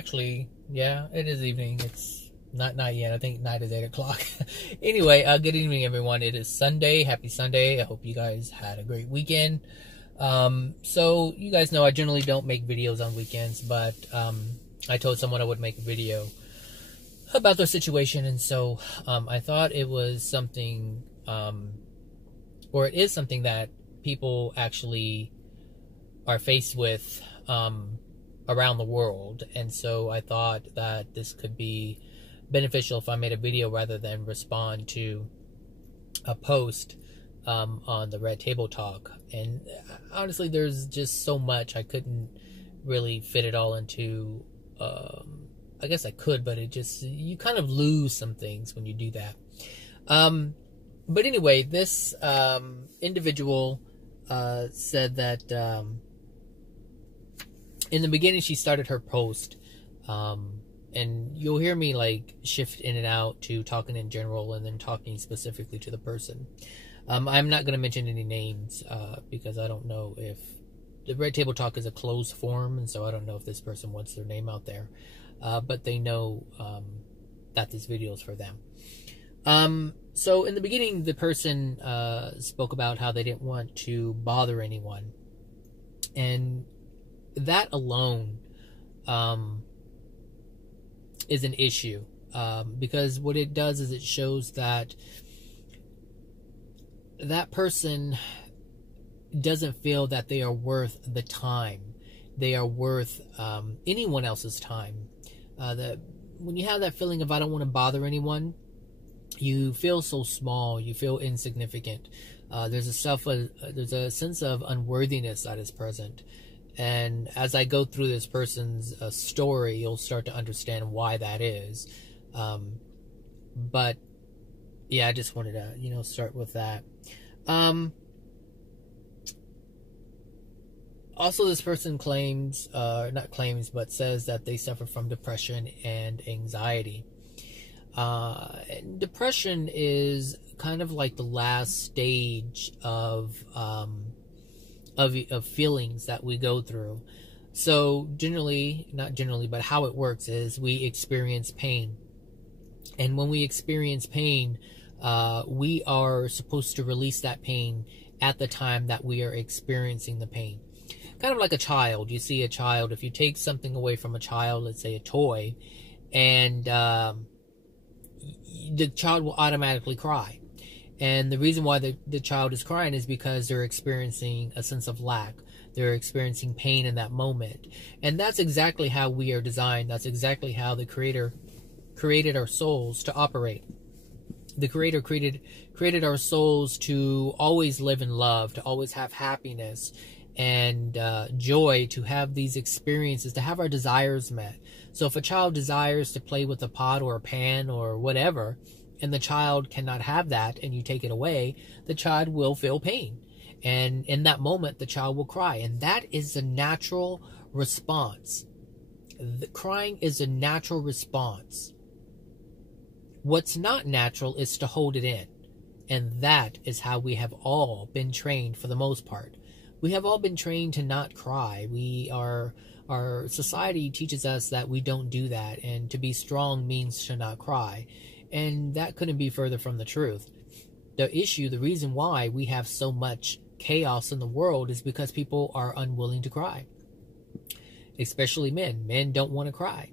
actually, yeah, it is evening. It's not yet. I think night is 8 o'clock. Anyway, good evening, everyone. It is Sunday. Happy Sunday. I hope you guys had a great weekend. So you guys know I generally don't make videos on weekends, but I told someone I would make a video about their situation, and so I thought it was something, or it is something that people actually are faced with around the world, and so I thought that this could be beneficial if I made a video rather than respond to a post on the Red Table Talk. And honestly, there's just so much I couldn't really fit it all into. I guess I could, but it just, you kind of lose some things when you do that. But anyway, this individual said that in the beginning she started her post, and you'll hear me like shift in and out to talking in general and then talking specifically to the person. I'm not going to mention any names because I don't know if the Red Table Talk is a closed forum, and so I don't know if this person wants their name out there, but they know that this video is for them. So in the beginning, the person spoke about how they didn't want to bother anyone, and that alone is an issue, because what it does is it shows that that person doesn't feel that they are worth the time. They are worth anyone else's time. That when you have that feeling of I don't want to bother anyone, you feel so small. You feel insignificant. There's a sense of unworthiness that is present. And as I go through this person's story, you'll start to understand why that is. But yeah, I just wanted to, start with that. Also, this person claims, not claims, but says that they suffer from depression and anxiety. Depression is kind of like the last stage of feelings that we go through. So not generally, but how it works is we experience pain. And when we experience pain, we are supposed to release that pain at the time that we are experiencing the pain. Kind of like a child. You see a child, if you take something away from a child, let's say a toy, and the child will automatically cry. And the reason why the child is crying is because they're experiencing a sense of lack. They're experiencing pain in that moment. And that's exactly how we are designed. That's exactly how the Creator created our souls to operate. The Creator created our souls to always live in love, to always have happiness and joy, to have these experiences, to have our desires met. So if a child desires to play with a pot or a pan or whatever, and the child cannot have that, and you take it away, the child will feel pain. And in that moment, the child will cry. And that is a natural response. The crying is a natural response. What's not natural is to hold it in. And that is how we have all been trained for the most part. We have all been trained to not cry. Our society teaches us that we don't do that. And to be strong means to not cry. And that couldn't be further from the truth. The reason why we have so much chaos in the world is because people are unwilling to cry. Especially men. Men don't want to cry.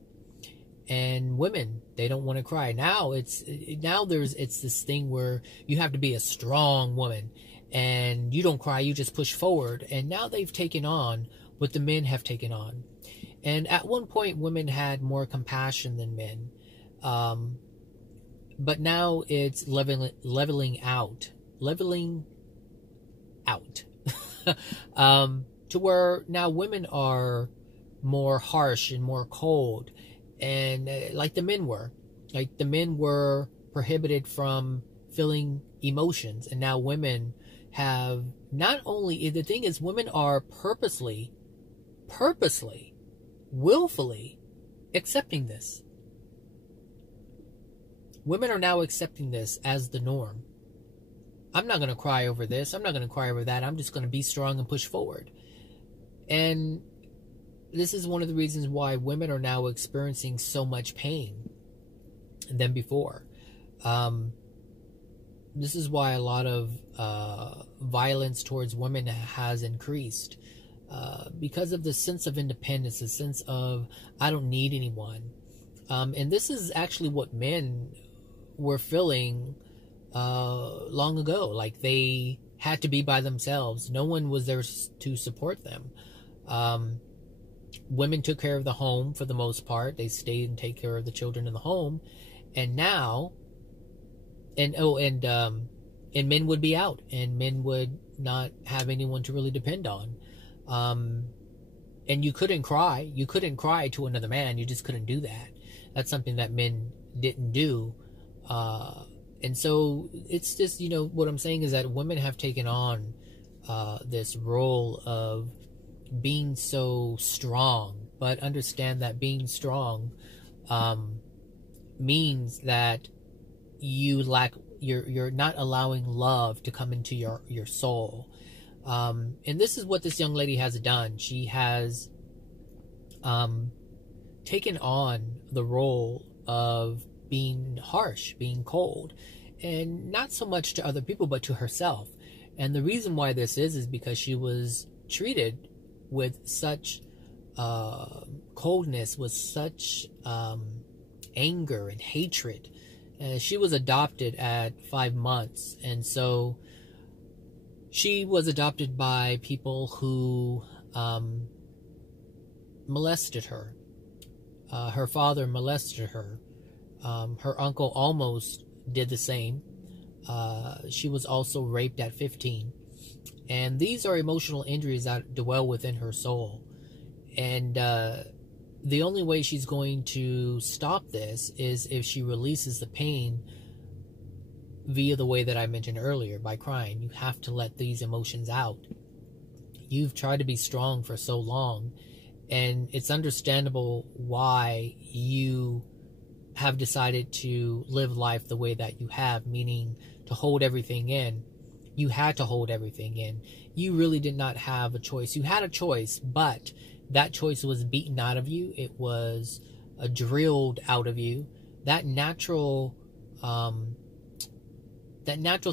And women, they don't want to cry. Now it's this thing where you have to be a strong woman and you don't cry, you just push forward. And now they've taken on what the men have taken on. And at one point, women had more compassion than men. But now it's leveling out. To where now women are more harsh and more cold. And like the men were. Like the men were prohibited from feeling emotions. And now women have not only, the thing is, women are purposely, willfully accepting this. Women are now accepting this as the norm. I'm not going to cry over this. I'm not going to cry over that. I'm just going to be strong and push forward. And this is one of the reasons why women are now experiencing so much pain than before. This is why a lot of violence towards women has increased, because of the sense of independence, the sense of I don't need anyone. And this is actually what men were feeling long ago. Like they had to be by themselves. No one was there to support them. Women took care of the home for the most part. They stayed and take care of the children in the home. And now, and men would be out, and men would not have anyone to really depend on. And you couldn't cry. You couldn't cry to another man. You just couldn't do that. That's something that men didn't do. And so it's just, you know, what I'm saying is that women have taken on this role of being so strong, but understand that being strong means that you lack, you're not allowing love to come into your soul. And this is what this young lady has done. She has taken on the role of being harsh, being cold, and not so much to other people, but to herself. And the reason why this is because she was treated with such coldness, with such anger and hatred. She was adopted at 5 months, and so she was adopted by people who molested her. Her father molested her. Her uncle almost did the same. She was also raped at 15. And these are emotional injuries that dwell within her soul. And the only way she's going to stop this is if she releases the pain via the way that I mentioned earlier, by crying. You have to let these emotions out. You've tried to be strong for so long, and it's understandable why you have decided to live life the way that you have, meaning to hold everything in. You had to hold everything in. You really did not have a choice. You had a choice, but that choice was beaten out of you. It was drilled out of you. That natural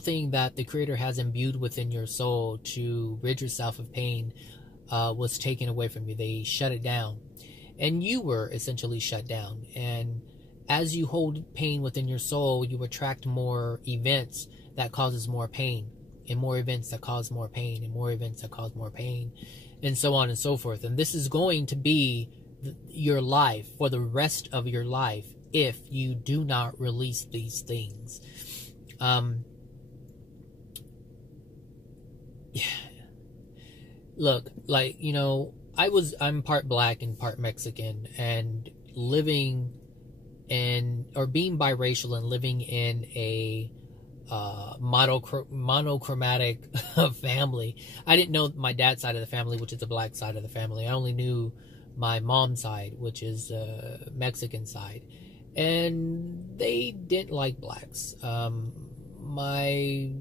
thing that the Creator has imbued within your soul to rid yourself of pain was taken away from you. They shut it down. And you were essentially shut down. And as you hold pain within your soul, you attract more events that causes more pain, and more events that cause more pain, and more events that cause more pain, and so on and so forth. And this is going to be your life for the rest of your life if you do not release these things. Look, like, you know, I'm part black and part Mexican, and living in, or being biracial and living in a monochromatic family. I didn't know my dad's side of the family, which is the black side of the family. I only knew my mom's side, which is the Mexican side, and they didn't like blacks. Not my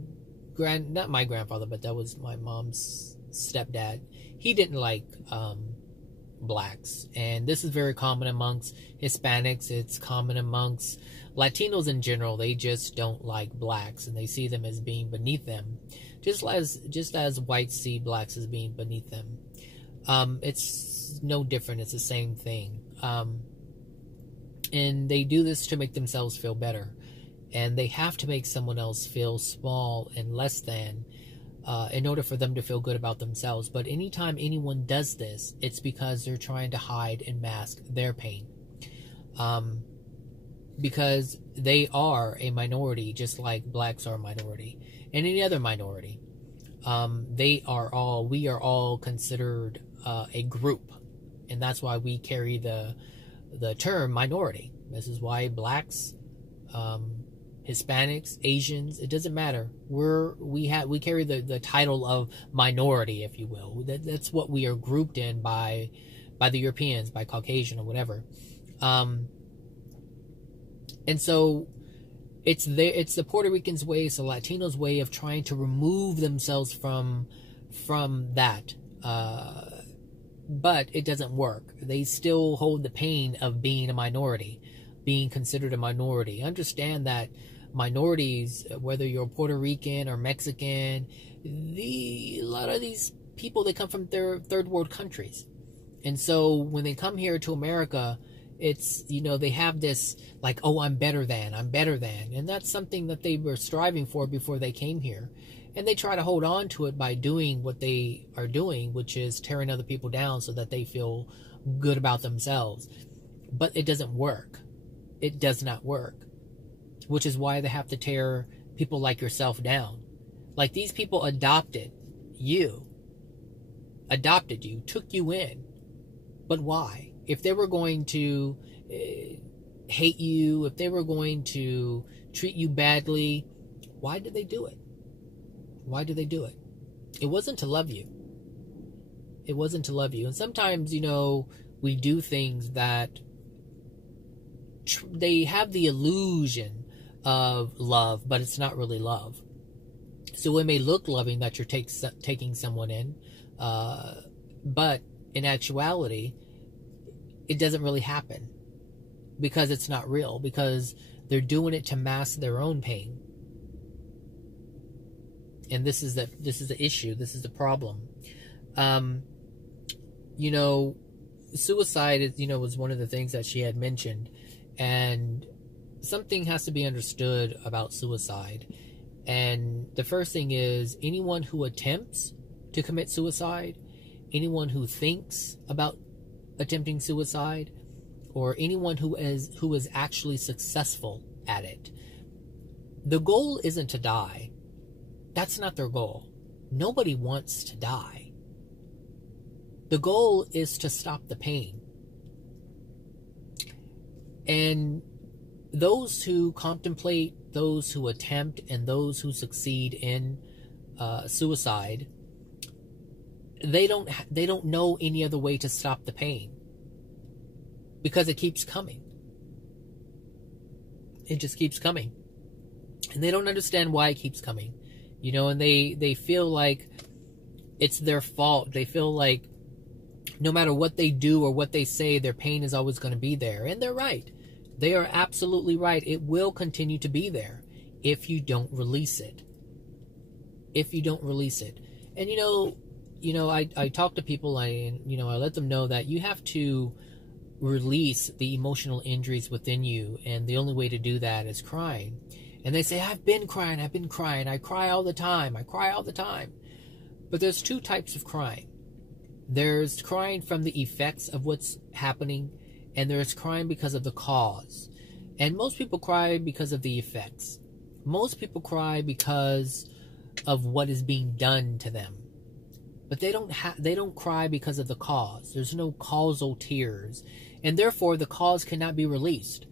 grandfather, but that was my mom's stepdad. He didn't like blacks, and this is very common amongst Hispanics. It's common amongst Latinos in general. They just don't like blacks, and they see them as being beneath them, just as whites see blacks as being beneath them. It's no different. It's the same thing. And they do this to make themselves feel better, and they have to make someone else feel small and less than in order for them to feel good about themselves. But anytime anyone does this, it's because they're trying to hide and mask their pain. Because they are a minority, just like blacks are a minority, and any other minority. We are all considered a group, and that's why we carry the term minority. This is why blacks, Hispanics, Asians, it doesn't matter. We carry the title of minority, if you will. That's what we are grouped in by the Europeans, by Caucasian or whatever. And so it's the Puerto Ricans' way, it's the Latinos' way of trying to remove themselves from that. but it doesn't work. They still hold the pain of being a minority, being considered a minority. Understand that minorities, whether you're Puerto Rican or Mexican, a lot of these people, they come from their third world countries. And so when they come here to America, it's, they have this like, oh, I'm better than. And that's something that they were striving for before they came here. And they try to hold on to it by doing what they are doing, which is tearing other people down so that they feel good about themselves. But it doesn't work. It does not work. Which is why they have to tear people like yourself down. Like, these people adopted you, took you in. But why? If they were going to hate you, if they were going to treat you badly, why did they do it? Why do they do it? It wasn't to love you. It wasn't to love you. And sometimes, we do things that they have the illusion of love, but it's not really love. So it may look loving that you're taking someone in, but in actuality, it doesn't really happen because it's not real, because they're doing it to mask their own pain. And this is the issue. This is the problem. Suicide is, was one of the things that she had mentioned, and something has to be understood about suicide. And the first thing is, anyone who attempts to commit suicide, anyone who thinks about attempting suicide, or anyone who is actually successful at it, the goal isn't to die. That's not their goal. Nobody wants to die. The goal is to stop the pain. And those who contemplate, those who attempt, and those who succeed in suicide, they don't know any other way to stop the pain, because it keeps coming. It just keeps coming. And they don't understand why it keeps coming. And they feel like it's their fault. They feel like no matter what they do or what they say, their pain is always going to be there. And they're right. They are absolutely right. It will continue to be there if you don't release it. If you don't release it. And I talk to people, I let them know that you have to release the emotional injuries within you, and the only way to do that is crying. And they say, I've been crying, I cry all the time, But there's two types of crying. There's crying from the effects of what's happening, and there's crying because of the cause. And most people cry because of the effects. Most people cry because of what is being done to them. But they don't cry because of the cause. There's no causal tears. And therefore, the cause cannot be released.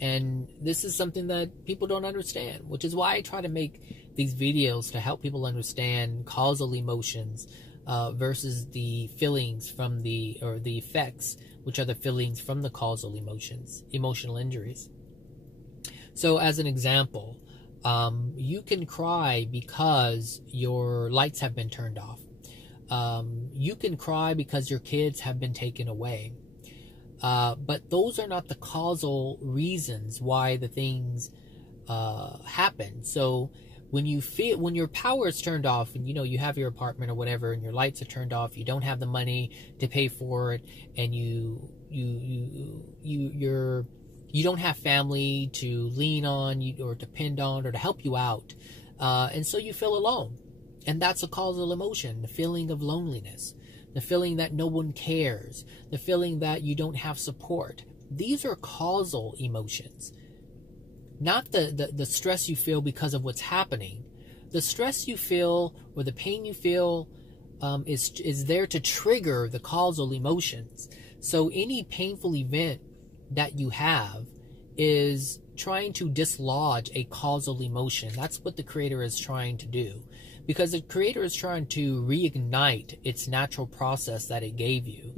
And this is something that people don't understand, which is why I try to make these videos to help people understand causal emotions versus the feelings from the effects, which are the feelings from the causal emotions, emotional injuries. So as an example, you can cry because your lights have been turned off. You can cry because your kids have been taken away. But those are not the causal reasons why the things happen. So when your power is turned off, and you have your apartment or whatever, and your lights are turned off, you don't have the money to pay for it, and you don't have family to lean on, or depend on, or to help you out, and so you feel alone. And that's a causal emotion, the feeling of loneliness, the feeling that no one cares, the feeling that you don't have support. These are causal emotions, not the stress you feel because of what's happening. The stress you feel, or the pain you feel, is there to trigger the causal emotions. So any painful event that you have is trying to dislodge a causal emotion. That's what the Creator is trying to do. Because the Creator is trying to reignite its natural process that it gave you,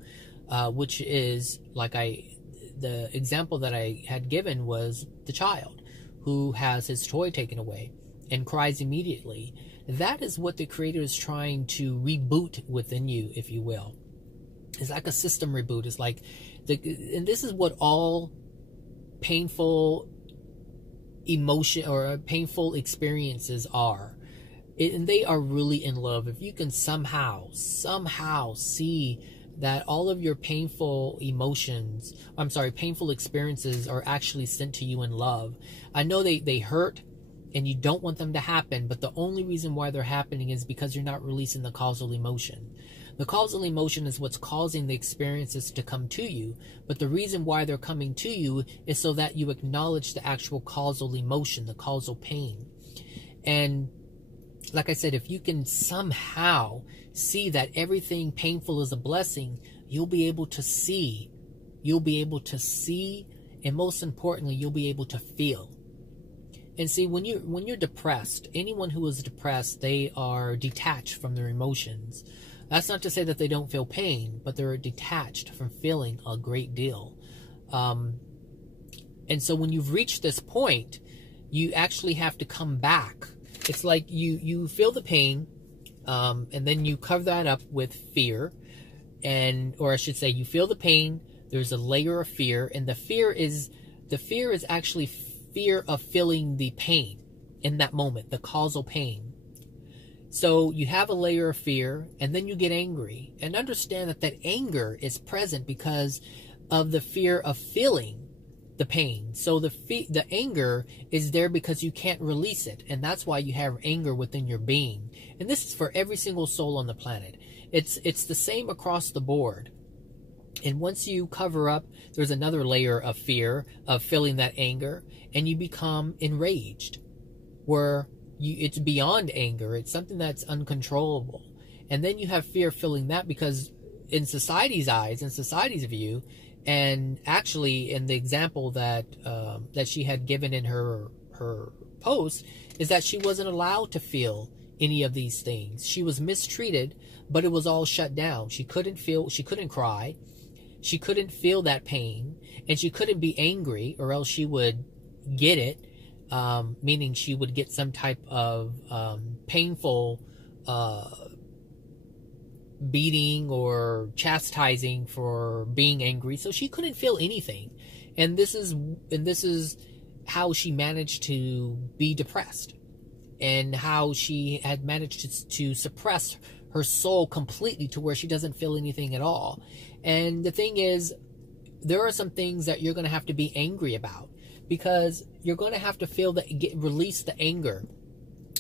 which is, the example that I had given was the child who has his toy taken away and cries immediately. That is what the Creator is trying to reboot within you, if you will. It's like a system reboot. It's like, and this is what all painful emotion or painful experiences are. And they are really in love. If you can somehow see that all of your painful painful experiences are actually sent to you in love. I know they hurt and you don't want them to happen, but the only reason why they're happening is because you're not releasing the causal emotion. The causal emotion is what's causing the experiences to come to you, but the reason why they're coming to you is so that you acknowledge the actual causal emotion, the causal pain. And like I said, if you can somehow see that everything painful is a blessing, you'll be able to see, and most importantly, you'll be able to feel. And see, when you're depressed, anyone who is depressed, they are detached from their emotions. That's not to say that they don't feel pain, but they're detached from feeling a great deal. And so when you've reached this point, you actually have to come back. It's like you feel the pain, and then you cover that up with fear, or I should say, you feel the pain. There's a layer of fear, and the fear is actually fear of feeling the pain in that moment, the causal pain. So you have a layer of fear, and then you get angry, and understand that anger is present because of the fear of feeling the pain. So the anger is there because you can't release it, and that's why you have anger within your being. And this is for every single soul on the planet. It's the same across the board. And once you cover up, there's another layer of fear of feeling that anger, and you become enraged, where it's beyond anger. It's something that's uncontrollable. And then you have fear feeling that, because in society's eyes, in society's view, and actually in the example that she had given in her post, is that she wasn't allowed to feel any of these things. She was mistreated, but it was all shut down. She couldn't cry, she couldn't feel that pain, and she couldn't be angry, or else she would get it, meaning she would get some type of painful beating or chastising for being angry. So she couldn't feel anything, and this is how she managed to be depressed, and how she had managed to suppress her soul completely to where she doesn't feel anything at all. And the thing is, there are some things that you're going to have to be angry about, because you're going to have to release the anger.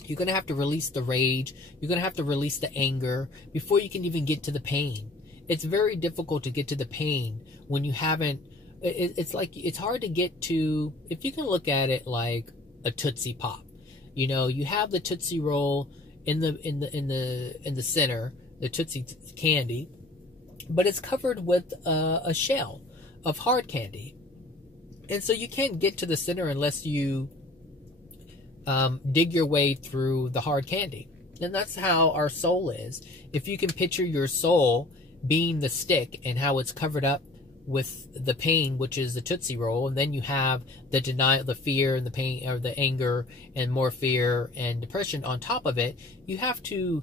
You're going to have to release the rage. You're going to have to release the anger before you can even get to the pain. It's very difficult to get to the pain when you haven't. It's hard to get to. If you can look at it like a Tootsie Pop, you have the Tootsie Roll in the center, the Tootsie candy, but it's covered with a shell of hard candy. And so you can't get to the center unless you dig your way through the hard candy. And that's how our soul is. If you can picture your soul being the stick and how it's covered up with the pain, which is the Tootsie Roll, and then you have the denial, the fear, and the pain, or the anger, and more fear and depression on top of it, you have to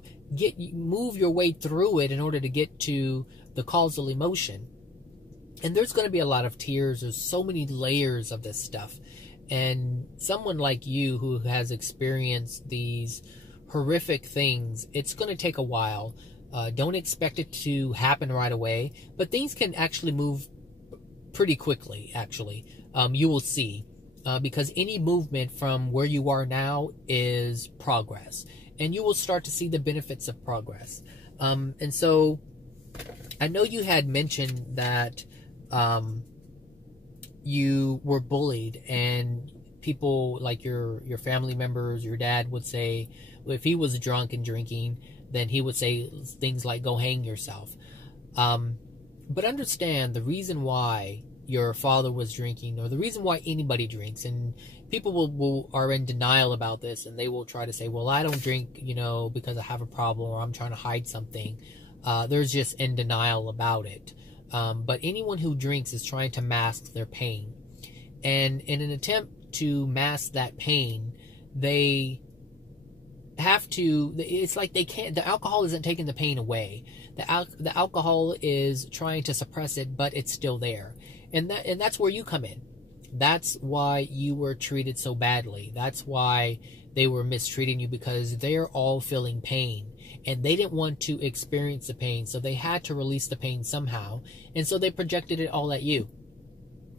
move your way through it in order to get to the causal emotion. And there's going to be a lot of tears. There's so many layers of this stuff. And someone like you who has experienced these horrific things, it's going to take a while. Don't expect it to happen right away, but things can actually move pretty quickly, actually. You will see, because any movement from where you are now is progress, and you will start to see the benefits of progress. And so I know you had mentioned that you were bullied, and people like your family members, your dad would say, if he was drunk and drinking, then he would say things like, go hang yourself. But understand the reason why your father was drinking, or the reason why anybody drinks, and people are in denial about this, and they will try to say, well, I don't drink, because I have a problem, or I'm trying to hide something. They're just in denial about it. But anyone who drinks is trying to mask their pain. And in an attempt to mask that pain, they have to, it's like they can't, the alcohol isn't taking the pain away. The alcohol is trying to suppress it, but it's still there. And that's where you come in. That's why you were treated so badly. That's why they were mistreating you, because they're all feeling pain. And they didn't want to experience the pain, so they had to release the pain somehow. And so they projected it all at you.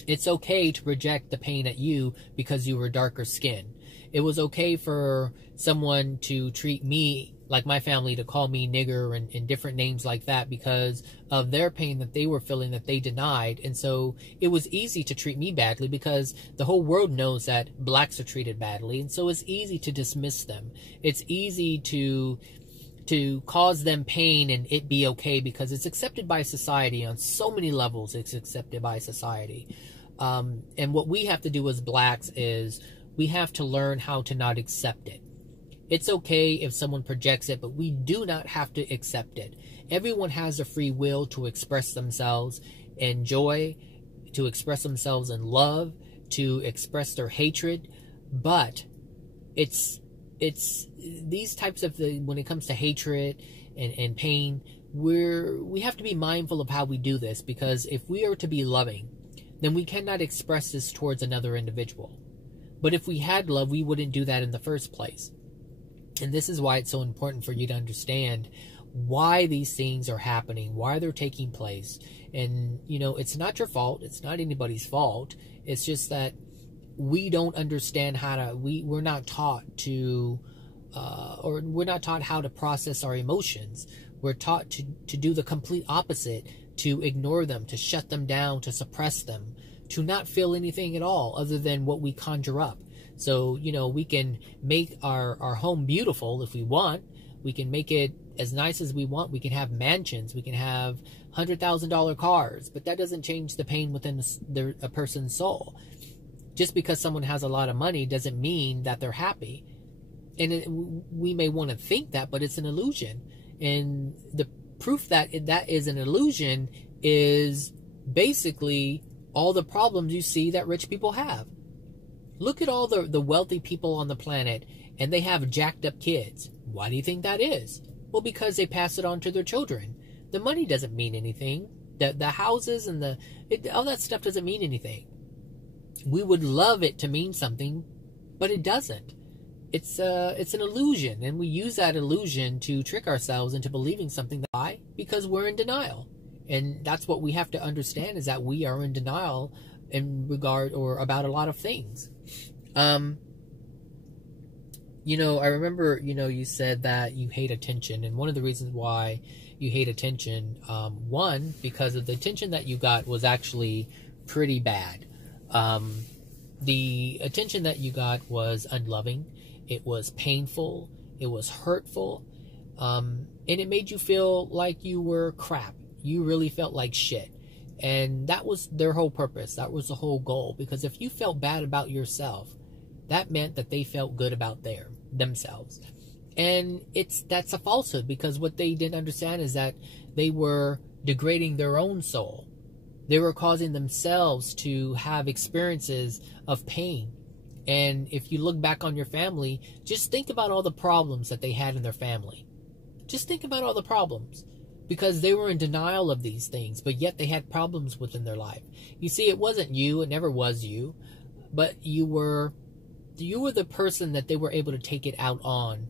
It's okay to project the pain at you because you were darker skinned. It was okay for someone to treat me, like my family, to call me nigger and different names like that because of their pain that they were feeling that they denied. And so it was easy to treat me badly because the whole world knows that blacks are treated badly. And so it's easy to dismiss them. It's easy to cause them pain and it be okay because it's accepted by society on so many levels. It's accepted by society. And what we have to do as blacks is we have to learn how to not accept it. It's okay if someone projects it, but we do not have to accept it. Everyone has a free will to express themselves in joy, to express themselves in love, to express their hatred. But it's these types of when it comes to hatred and pain, we have to be mindful of how we do this, because if we are to be loving, then we cannot express this towards another individual. But if we had love, we wouldn't do that in the first place. And this is why it's so important for you to understand why these things are happening, why they're taking place. And, you know, it's not your fault. It's not anybody's fault. It's just that we don't understand how to, we're not taught to, or we're not taught how to process our emotions. We're taught to do the complete opposite, to ignore them, to shut them down, to suppress them, to not feel anything at all other than what we conjure up. So, you know, we can make our home beautiful if we want. We can make it as nice as we want. We can have mansions. We can have $100,000 cars. But that doesn't change the pain within a person's soul. Just because someone has a lot of money doesn't mean that they're happy. And we may want to think that, but it's an illusion. And the proof that that is an illusion is basically all the problems you see that rich people have. Look at all the wealthy people on the planet, and they have jacked up kids. Why do you think that is? Well, because they pass it on to their children. The money doesn't mean anything. The houses and all that stuff doesn't mean anything. We would love it to mean something, but it doesn't. It's an illusion, and we use that illusion to trick ourselves into believing something. Why? Because we're in denial. And that's what we have to understand, is that we are in denial in regard or about a lot of things. You know, I remember, you know, you said that you hate attention, and one of the reasons why you hate attention, one, because of the attention that you got was actually pretty bad. The attention that you got was unloving, it was painful, it was hurtful, and it made you feel like you were crap. You really felt like shit. And that was their whole purpose. That was the whole goal. Because if you felt bad about yourself, that meant that they felt good about themselves. And that's a falsehood, because what they didn't understand is that they were degrading their own soul. They were causing themselves to have experiences of pain. And if you look back on your family, just think about all the problems that they had in their family. Just think about all the problems. Because they were in denial of these things, but yet they had problems within their life. You see, it wasn't you, it never was you, but you were the person that they were able to take it out on,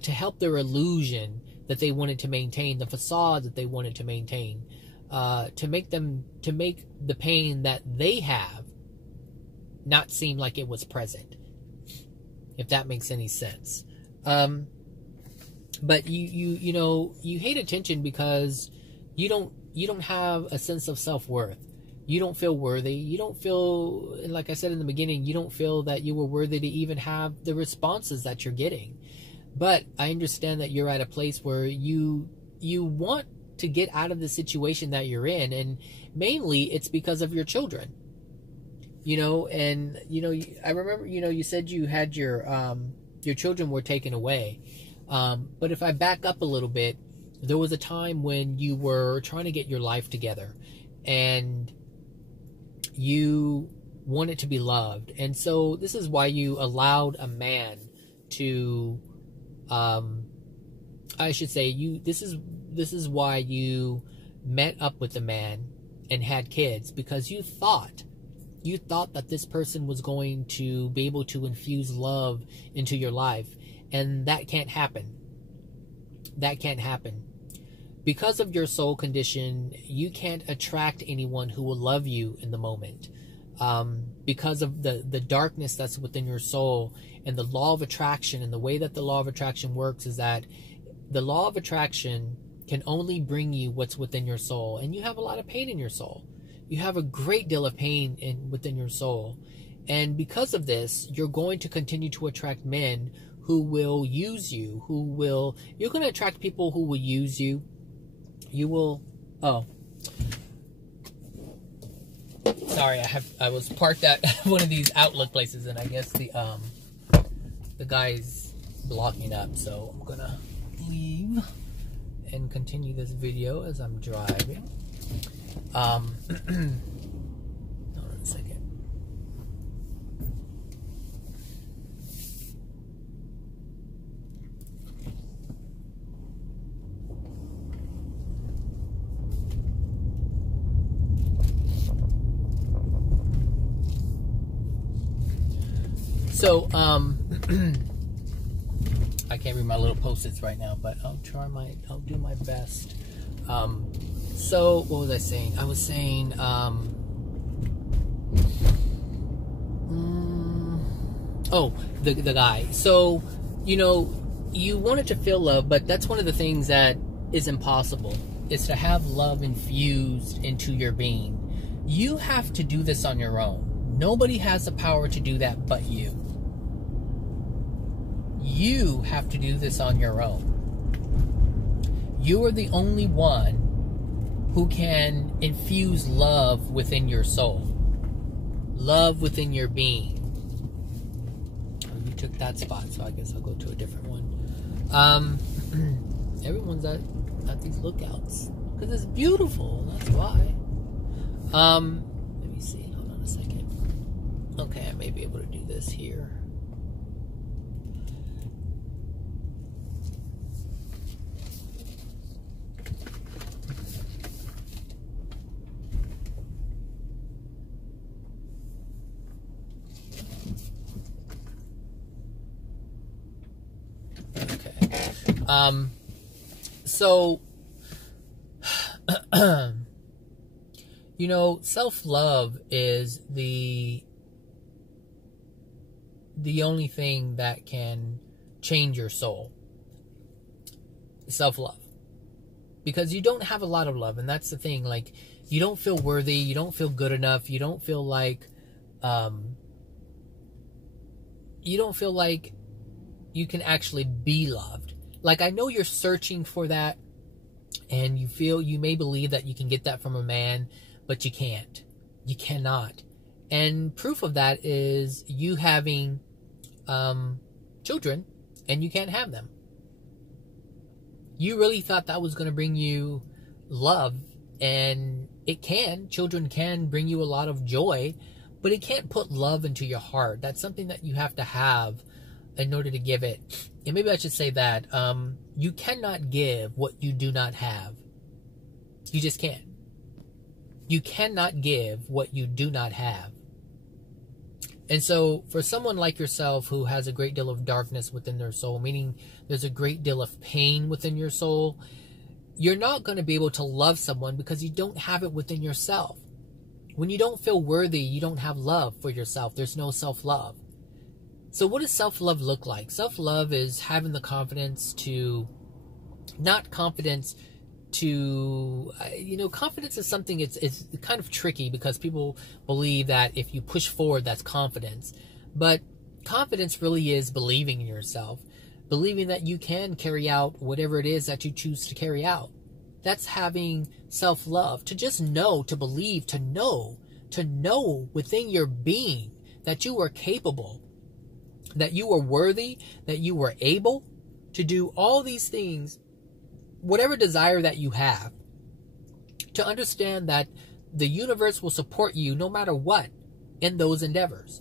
to help their illusion that they wanted to maintain, the facade that they wanted to maintain, to make the pain that they have not seem like it was present, if that makes any sense. But you know, you hate attention because you don't have a sense of self-worth. You don't feel worthy. You don't feel, like I said in the beginning, you don't feel that you were worthy to even have the responses that you're getting. But I understand that you're at a place where you want to get out of the situation that you're in, and mainly it's because of your children. You know, and you know, I remember, you know, you said you had your children were taken away. But if I back up a little bit, there was a time when you were trying to get your life together and you wanted to be loved. And so this is why you allowed a man to I should say, this is why you met up with a man and had kids, because you thought that this person was going to be able to infuse love into your life, and that can't happen. That can't happen. Because of your soul condition, you can't attract anyone who will love you in the moment. Because of the darkness that's within your soul, and the law of attraction, and the way that the law of attraction works is that the law of attraction can only bring you what's within your soul. And you have a lot of pain in your soul. You have a great deal of pain within your soul. And because of this, you're going to continue to attract men who will use you, you're going to attract people who will use you. You will, sorry, I was parked at one of these outlet places, and I guess the guy's blocking up, so I'm gonna leave and continue this video as I'm driving. Hold on a second. So, I can't read my little post-its right now, but I'll do my best. So, what was I saying? I was saying, the guy. So, you wanted to feel love, but that's one of the things that is impossible, is to have love infused into your being. You have to do this on your own. Nobody has the power to do that but you. You have to do this on your own. You are the only one who can infuse love within your soul. Love within your being. Oh, you took that spot, so I guess I'll go to a different one. Everyone's at these lookouts because it's beautiful. That's why. Let me see. Hold on a second. Okay, I may be able to do this here. So, self-love is the only thing that can change your soul. Self-love. Because you don't have a lot of love, and that's the thing. Like, you don't feel worthy, you don't feel good enough, you don't feel like you can actually be loved. Like, I know you're searching for that, and you may believe that you can get that from a man, but you can't. You cannot. And proof of that is you having children, and you can't have them. You really thought that was going to bring you love, and it can. Children can bring you a lot of joy, but it can't put love into your heart. That's something that you have to have in order to give it. And maybe I should say that you cannot give what you do not have. You just can't. You cannot give what you do not have. And so for someone like yourself who has a great deal of darkness within their soul, meaning there's a great deal of pain within your soul, you're not going to be able to love someone because you don't have it within yourself. When you don't feel worthy, you don't have love for yourself. There's no self-love. So what does self-love look like? Self-love is having the confidence to, not confidence to, confidence is something, it's kind of tricky because people believe that if you push forward, that's confidence. But confidence really is believing in yourself, believing that you can carry out whatever it is that you choose to carry out. That's having self-love, to just know, to believe, to know within your being that you are capable, that you are worthy, that you are able to do all these things, whatever desire that you have, to understand that the universe will support you no matter what in those endeavors.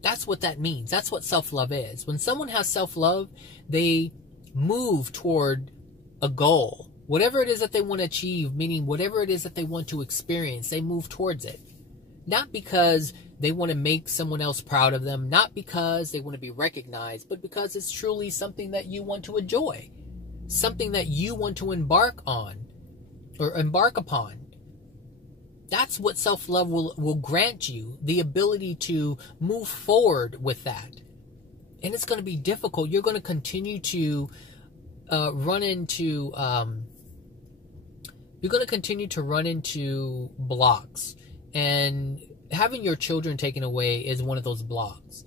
That's what that means. That's what self-love is. When someone has self-love, they move toward a goal. Whatever it is that they want to achieve, meaning whatever it is that they want to experience, they move towards it. Not because they want to make someone else proud of them, not because they want to be recognized, but because it's truly something that you want to enjoy, something that you want to embark on or embark upon. That's what self-love will grant you, the ability to move forward with that. And it's going to be difficult. You're going to continue to run into blocks. And having your children taken away is one of those blocks.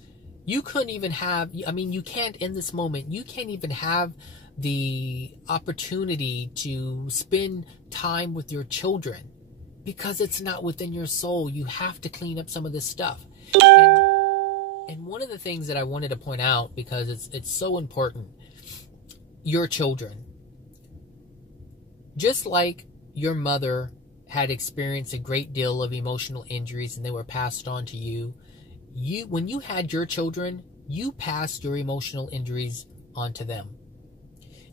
You couldn't even have, you can't in this moment, you can't even have the opportunity to spend time with your children because it's not within your soul. You have to clean up some of this stuff. And one of the things that I wanted to point out, because it's so important, your children. Just like your mother had experienced a great deal of emotional injuries and they were passed on to you, when you had your children, you passed your emotional injuries on to them.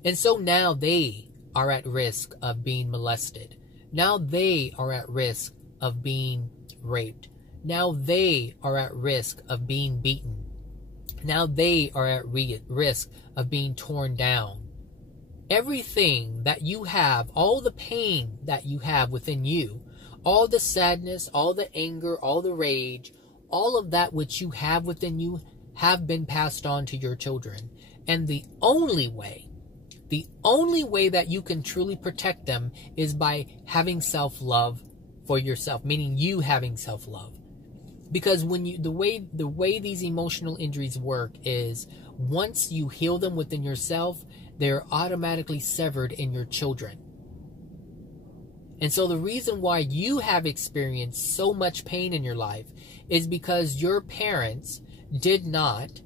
And so now they are at risk of being molested. Now they are at risk of being raped. Now they are at risk of being beaten. Now they are at risk of being torn down. Everything that you have, all the pain that you have within you, all the sadness, all the anger, all the rage, all of that which you have within you have been passed on to your children. And the only way that you can truly protect them is by having self-love for yourself, meaning you having self-love. Because when the way these emotional injuries work is once you heal them within yourself, they're automatically severed in your children. And so the reason why you have experienced so much pain in your life is because your parents did not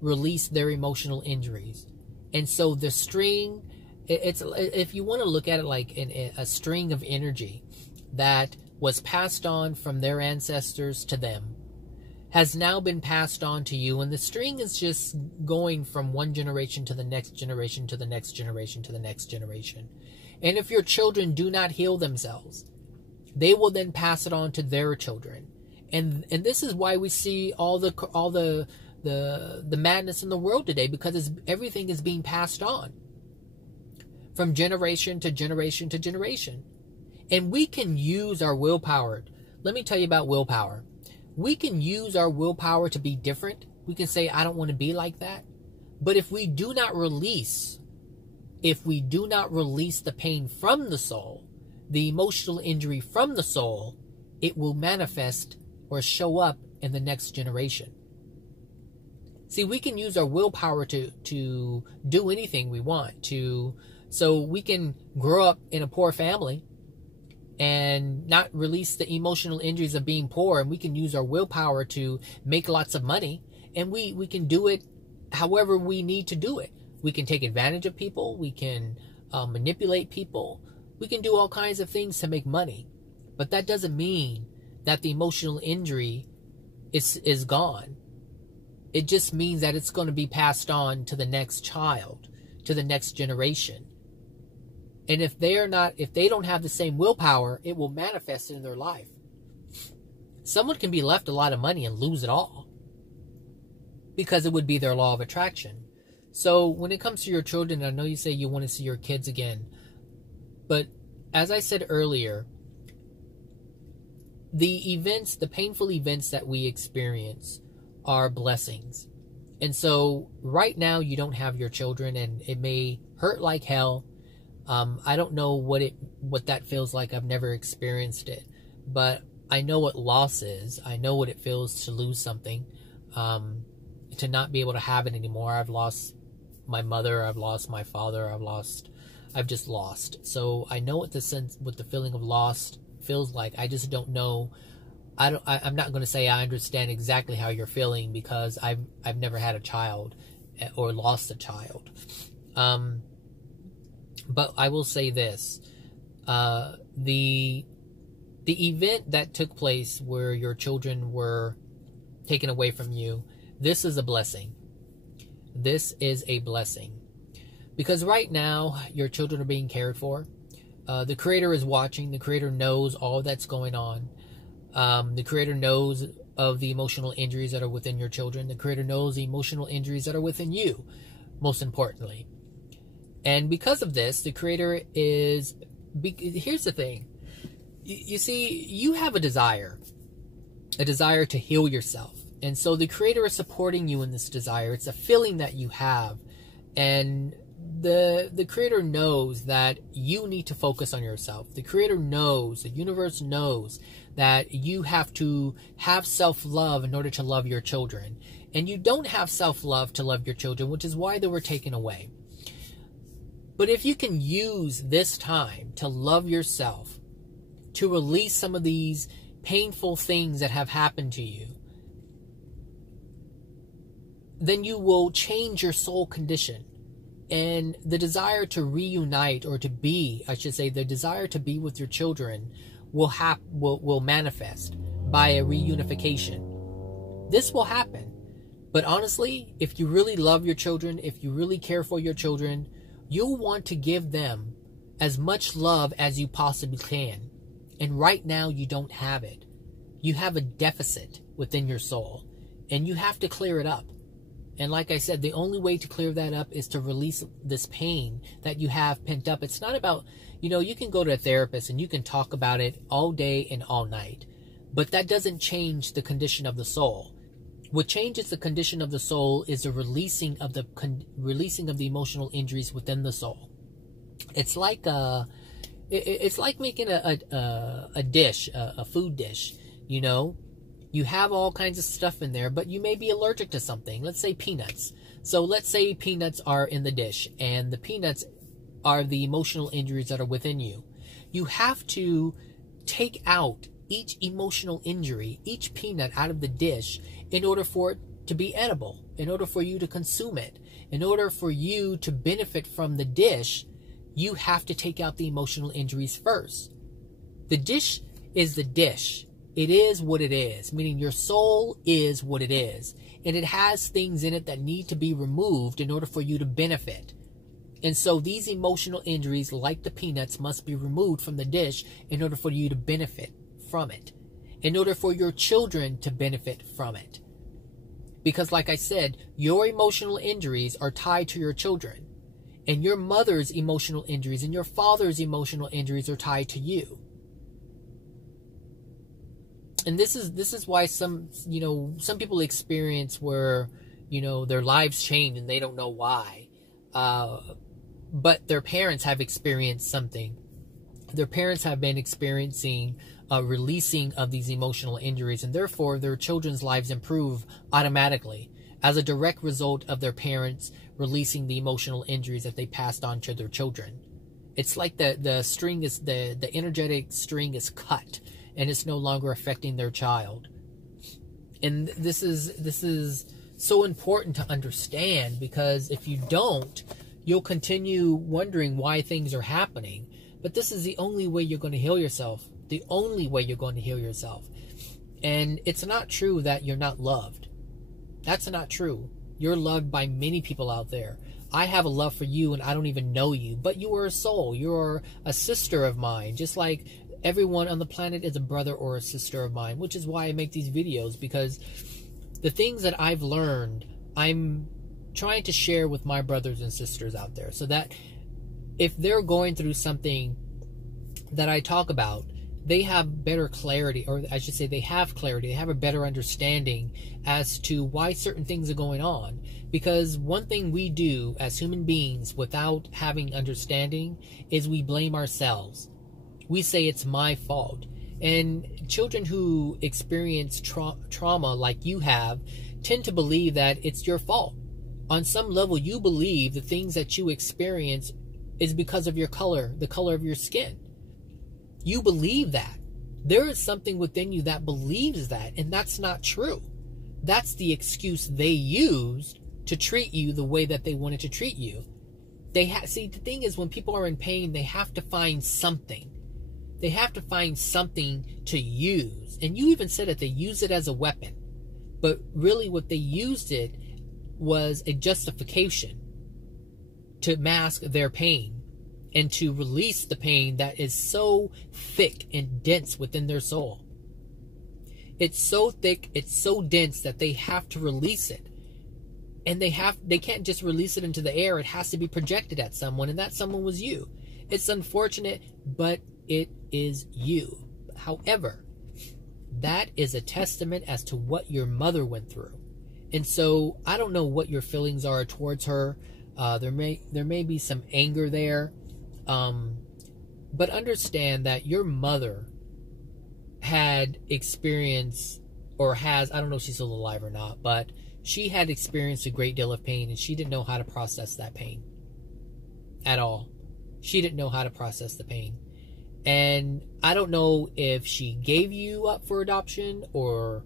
release their emotional injuries. And so the string, if you want to look at it like a string of energy that was passed on from their ancestors to them, has now been passed on to you, and the string is just going from one generation to the next generation to the next generation to the next generation. And if your children do not heal themselves, they will then pass it on to their children. And this is why we see all the madness in the world today, because everything is being passed on from generation to generation to generation. And we can use our willpower. Let me tell you about willpower. We can use our willpower to be different. We can say, I don't want to be like that. But if we do not release the pain from the soul, the emotional injury from the soul, it will manifest or show up in the next generation. See, we can use our willpower to do anything we want to. So we can grow up in a poor family and not release the emotional injuries of being poor, and we can use our willpower to make lots of money, and we can do it however we need to do it. We can take advantage of people, we can manipulate people, we can do all kinds of things to make money. But that doesn't mean that the emotional injury is gone. It just means that it's going to be passed on to the next child, to the next generation. And if they don't have the same willpower, it will manifest in their life. Someone can be left a lot of money and lose it all because it would be their law of attraction. So when it comes to your children, I know you say you want to see your kids again, but as I said earlier, the painful events that we experience are blessings. And so right now you don't have your children, and it may hurt like hell. I don't know what that feels like. I've never experienced it, but I know what loss is. I know what it feels to lose something, to not be able to have it anymore. I've lost my mother. I've lost my father. I've just lost. So I know what the feeling of loss feels like. I just don't know. I'm not going to say I understand exactly how you're feeling, because I've never had a child or lost a child. But I will say this, the event that took place where your children were taken away from you, this is a blessing. This is a blessing. Because right now, your children are being cared for. The Creator is watching. The Creator knows all that's going on. The Creator knows of the emotional injuries that are within your children. The Creator knows the emotional injuries that are within you, most importantly. And because of this, the Creator is... Here's the thing. You see, you have a desire to heal yourself. And so the Creator is supporting you in this desire. It's a feeling that you have. And the Creator knows that you need to focus on yourself. The Creator knows, the universe knows that you have to have self-love in order to love your children. And you don't have self-love to love your children, which is why they were taken away. But if you can use this time to love yourself, to release some of these painful things that have happened to you, then you will change your soul condition. And the desire to reunite, or to be, I should say, the desire to be with your children will manifest by a reunification. This will happen. But honestly, if you really love your children, if you really care for your children, you'll want to give them as much love as you possibly can. And right now, you don't have it. You have a deficit within your soul, and you have to clear it up. And like I said, the only way to clear that up is to release this pain that you have pent up. It's not about, you can go to a therapist and you can talk about it all day and all night, but that doesn't change the condition of the soul. What changes the condition of the soul is the releasing of the emotional injuries within the soul. It's like making a dish, a food dish. You have all kinds of stuff in there, but you may be allergic to something. Let's say peanuts. So let's say peanuts are in the dish, and the peanuts are the emotional injuries that are within you. You have to take out each emotional injury, each peanut out of the dish, in order for it to be edible, in order for you to consume it, in order for you to benefit from the dish. You have to take out the emotional injuries first. The dish is the dish. It is what it is, meaning your soul is what it is. And it has things in it that need to be removed in order for you to benefit. And so these emotional injuries, like the peanuts, must be removed from the dish in order for you to benefit from it. In order for your children to benefit from it. Because like I said, your emotional injuries are tied to your children. And your mother's emotional injuries and your father's emotional injuries are tied to you. And this is why some people experience where, their lives change and they don't know why. But their parents have experienced something. Their parents have been experiencing a releasing of these emotional injuries, and therefore their children's lives improve automatically as a direct result of their parents releasing the emotional injuries that they passed on to their children. It's like the string is the energetic string is cut, and it's no longer affecting their child. And this is so important to understand, because if you don't, you'll continue wondering why things are happening. But this is the only way you're going to heal yourself. The only way you're going to heal yourself. And it's not true that you're not loved. That's not true. You're loved by many people out there. I have a love for you and I don't even know you, but you are a soul. You're a sister of mine, just like everyone on the planet is a brother or a sister of mine, which is why I make these videos, because the things that I've learned, I'm trying to share with my brothers and sisters out there, so that if they're going through something that I talk about, they have better clarity, or I should say they have clarity, they have a better understanding as to why certain things are going on. Because one thing we do as human beings without having understanding is we blame ourselves. We say it's my fault. And children who experience trauma like you have tend to believe that it's your fault. On some level, you believe the things that you experience is because of your color, the color of your skin. You believe that. There is something within you that believes that, and that's not true. That's the excuse they used to treat you the way that they wanted to treat you. See, the thing is, when people are in pain, they have to find something. They have to find something to use. And you even said it, they use it as a weapon. But really what they used it was a justification to mask their pain and to release the pain that is so thick and dense within their soul. It's so thick, it's so dense that they have to release it. And they can't just release it into the air. It has to be projected at someone, and that someone was you. It's unfortunate, but it is you. However, that is a testament as to what your mother went through. And so I don't know what your feelings are towards her. There may be some anger there. But understand that your mother had experienced, or has, I don't know if she's still alive or not, but she had experienced a great deal of pain, and she didn't know how to process that pain at all. She didn't know how to process the pain. And I don't know if she gave you up for adoption or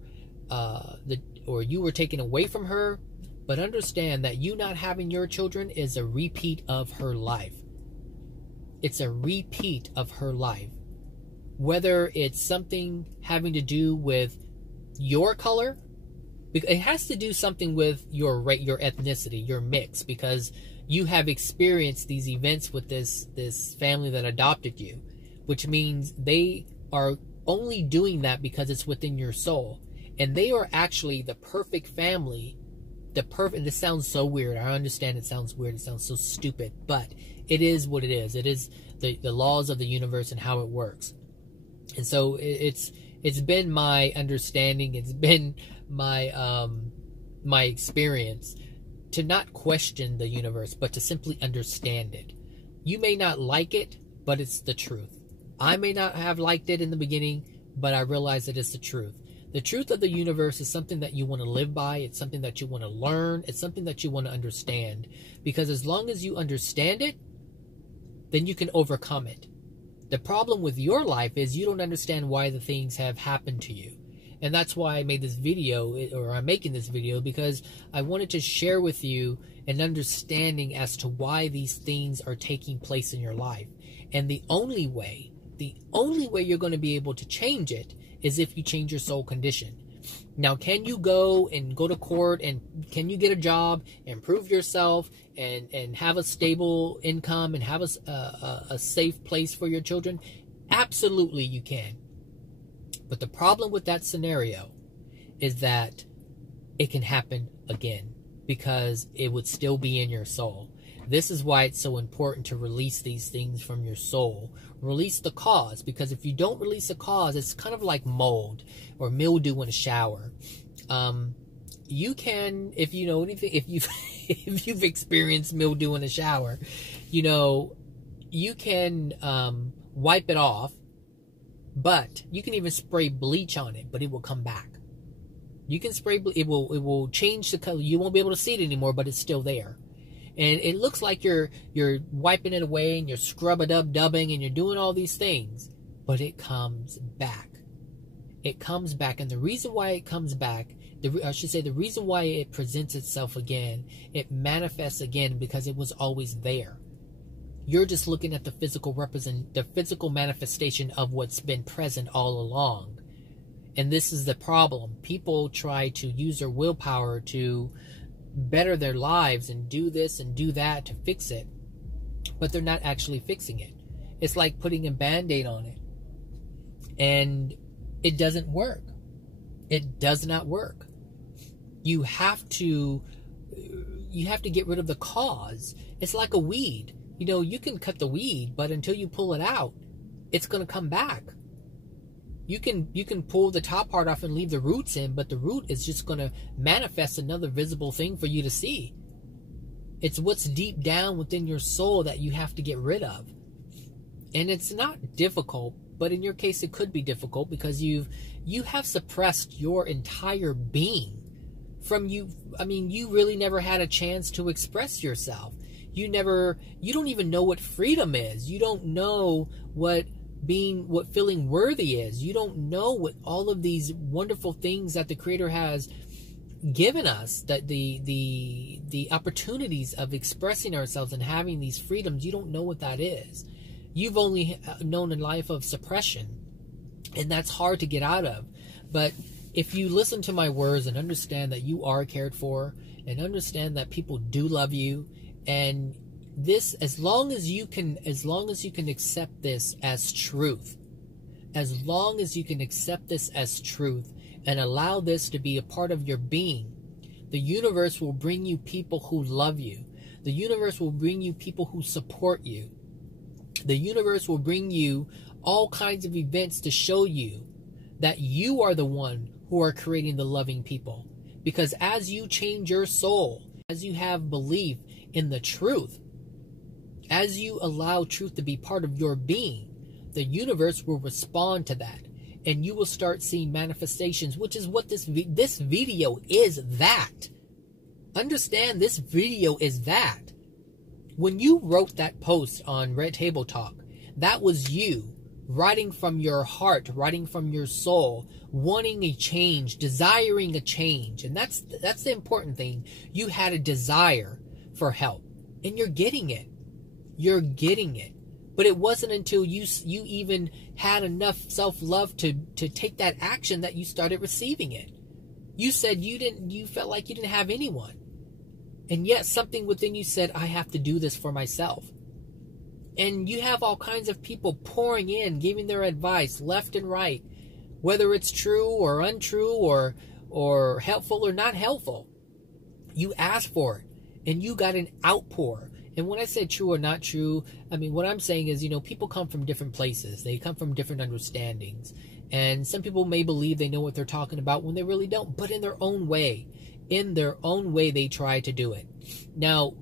you were taken away from her, but understand that you not having your children is a repeat of her life. It's a repeat of her life. Whether it's something having to do with your color, it has to do something with your ethnicity, your mix, because you have experienced these events with this family that adopted you, which means they are only doing that because it's within your soul. And they are actually the perfect family. This sounds so weird. I understand it sounds weird. It sounds so stupid, but it is what it is. It is the laws of the universe and how it works. And so it's been my understanding. It's been my my experience to not question the universe, but to simply understand it. You may not like it, but it's the truth. I may not have liked it in the beginning, but I realize that it's the truth. The truth of the universe is something that you want to live by. It's something that you want to learn. It's something that you want to understand. Because as long as you understand it, then you can overcome it. The problem with your life is you don't understand why the things have happened to you. And that's why I made this video, or I'm making this video, because I wanted to share with you an understanding as to why these things are taking place in your life. And the only way you're going to be able to change it is if you change your soul condition. Now, can you go to court, and can you get a job and prove yourself and have a stable income and have a safe place for your children? Absolutely you can. But the problem with that scenario is that it can happen again, because it would still be in your soul. This is why it's so important to release these things from your soul. Release the cause, because if you don't release the cause, it's kind of like mold or mildew in a shower. You can, if you know anything, if you've experienced mildew in a shower, you can wipe it off, but you can even spray bleach on it, but it will come back. You can spray, it will change the color. You won't be able to see it anymore, but it's still there. And it looks like you're wiping it away and you're scrub-a-dub-dubbing and you're doing all these things. But it comes back. It comes back. And the reason why it comes back, the reason why it presents itself again, it manifests again, because it was always there. You're just looking at the physical manifestation of what's been present all along. And this is the problem. People try to use their willpower to better their lives and do this and do that to fix it, but they're not actually fixing it. It's like putting a band-aid on it, and it doesn't work. It does not work. You have to get rid of the cause. It's like a weed. You can cut the weed, but until you pull it out, it's going to come back. You can pull the top part off and leave the roots in, but the root is just going to manifest another visible thing for you to see. It's what's deep down within your soul that you have to get rid of. And it's not difficult, but in your case it could be difficult, because you have suppressed your entire being from you. I mean, you really never had a chance to express yourself. You don't even know what freedom is. You don't know what feeling worthy is. You don't know what all of these wonderful things that the Creator has given us, that the opportunities of expressing ourselves and having these freedoms. You don't know what that is. You've only known a life of suppression, and that's hard to get out of. But if you listen to my words and understand that you are cared for, and understand that people do love you, and this, as long as you can accept this as truth, as long as you can accept this as truth and allow this to be a part of your being, the universe will bring you people who love you. The universe will bring you people who support you. The universe will bring you all kinds of events to show you that you are the one who are creating the loving people. Because as you change your soul, as you have belief in the truth, as you allow truth to be part of your being, the universe will respond to that. And you will start seeing manifestations, which is what this video is that. Understand, this video is that. When you wrote that post on Red Table Talk, that was you writing from your heart, writing from your soul, wanting a change, desiring a change. And that's the important thing. You had a desire for help, and you're getting it. You're getting it. But it wasn't until you even had enough self-love to take that action that you started receiving it. You said you felt like you didn't have anyone. And yet something within you said, I have to do this for myself. And you have all kinds of people pouring in, giving their advice left and right, whether it's true or untrue or helpful or not helpful. You asked for it, and you got an outpour. And when I say true or not true, I mean, what I'm saying is, people come from different places. They come from different understandings. And some people may believe they know what they're talking about when they really don't. But in their own way, they try to do it. Now,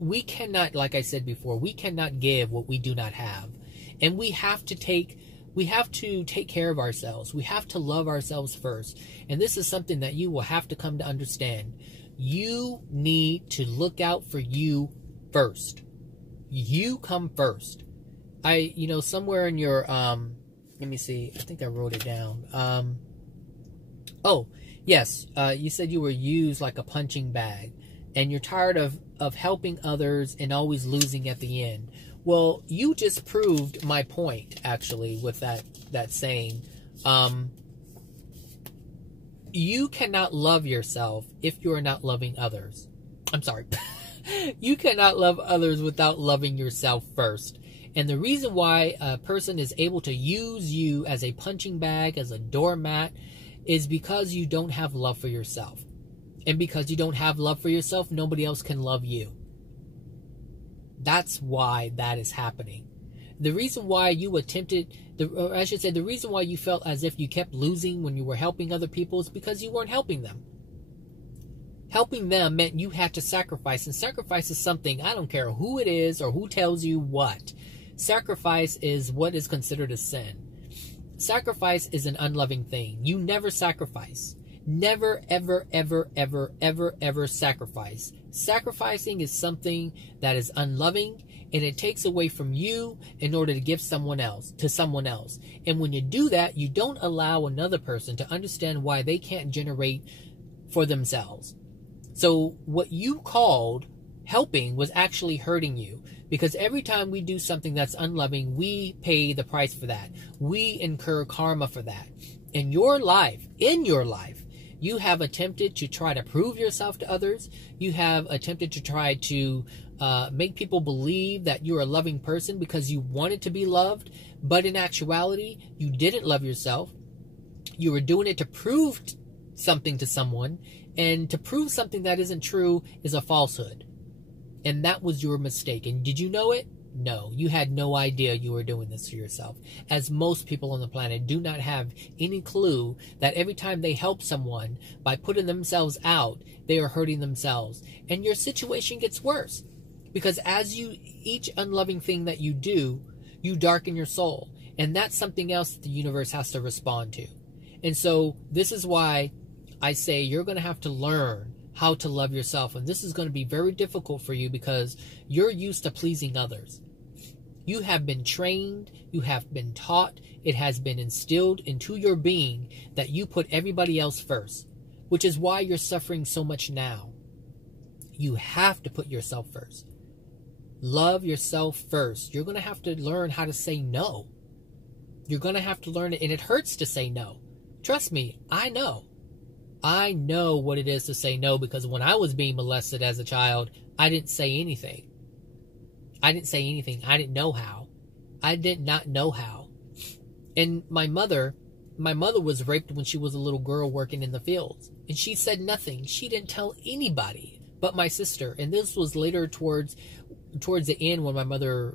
we cannot, like I said before, we cannot give what we do not have. And we have to take care of ourselves. We have to love ourselves first. And this is something that you will have to come to understand. You need to look out for you first. You come first. Somewhere in your let me see, I think I wrote it down. Oh yes, you said you were used like a punching bag, and you're tired of helping others and always losing at the end. Well, you just proved my point, actually, with that saying. You cannot love yourself if you are not loving others. I'm sorry. You cannot love others without loving yourself first. And the reason why a person is able to use you as a punching bag, as a doormat, is because you don't have love for yourself. And because you don't have love for yourself, nobody else can love you. That's why that is happening. The reason why you the reason why you felt as if you kept losing when you were helping other people is because you weren't helping them. Helping them meant you had to sacrifice, and sacrifice is something, I don't care who it is or who tells you what. Sacrifice is what is considered a sin. Sacrifice is an unloving thing. You never sacrifice. Never, ever, ever, ever, ever, ever sacrifice. Sacrificing is something that is unloving, and it takes away from you in order to give someone else. And when you do that, you don't allow another person to understand why they can't generate for themselves. So what you called helping was actually hurting you, because every time we do something that's unloving, we pay the price for that. We incur karma for that. In your life, you have attempted to try to prove yourself to others. You have attempted to try to make people believe that you're a loving person because you wanted to be loved. But in actuality, you didn't love yourself. You were doing it to prove something to someone. And to prove something that isn't true is a falsehood. And that was your mistake. And did you know it? No, you had no idea you were doing this to yourself. As most people on the planet do not have any clue that every time they help someone by putting themselves out, they are hurting themselves. And your situation gets worse. Because as each unloving thing that you do, you darken your soul. And that's something else that the universe has to respond to. And so this is why I say you're going to have to learn how to love yourself. And this is going to be very difficult for you because you're used to pleasing others. You have been trained, you have been taught, it has been instilled into your being that you put everybody else first, which is why you're suffering so much now. You have to put yourself first. Love yourself first. You're going to have to learn how to say no. You're going to have to learn it, and it hurts to say no. Trust me, I know. I know what it is to say no, because when I was being molested as a child, I didn't say anything. I didn't say anything. I didn't know how. I did not know how. And my mother was raped when she was a little girl working in the fields. And she said nothing. She didn't tell anybody but my sister. And this was later towards the end, when my mother,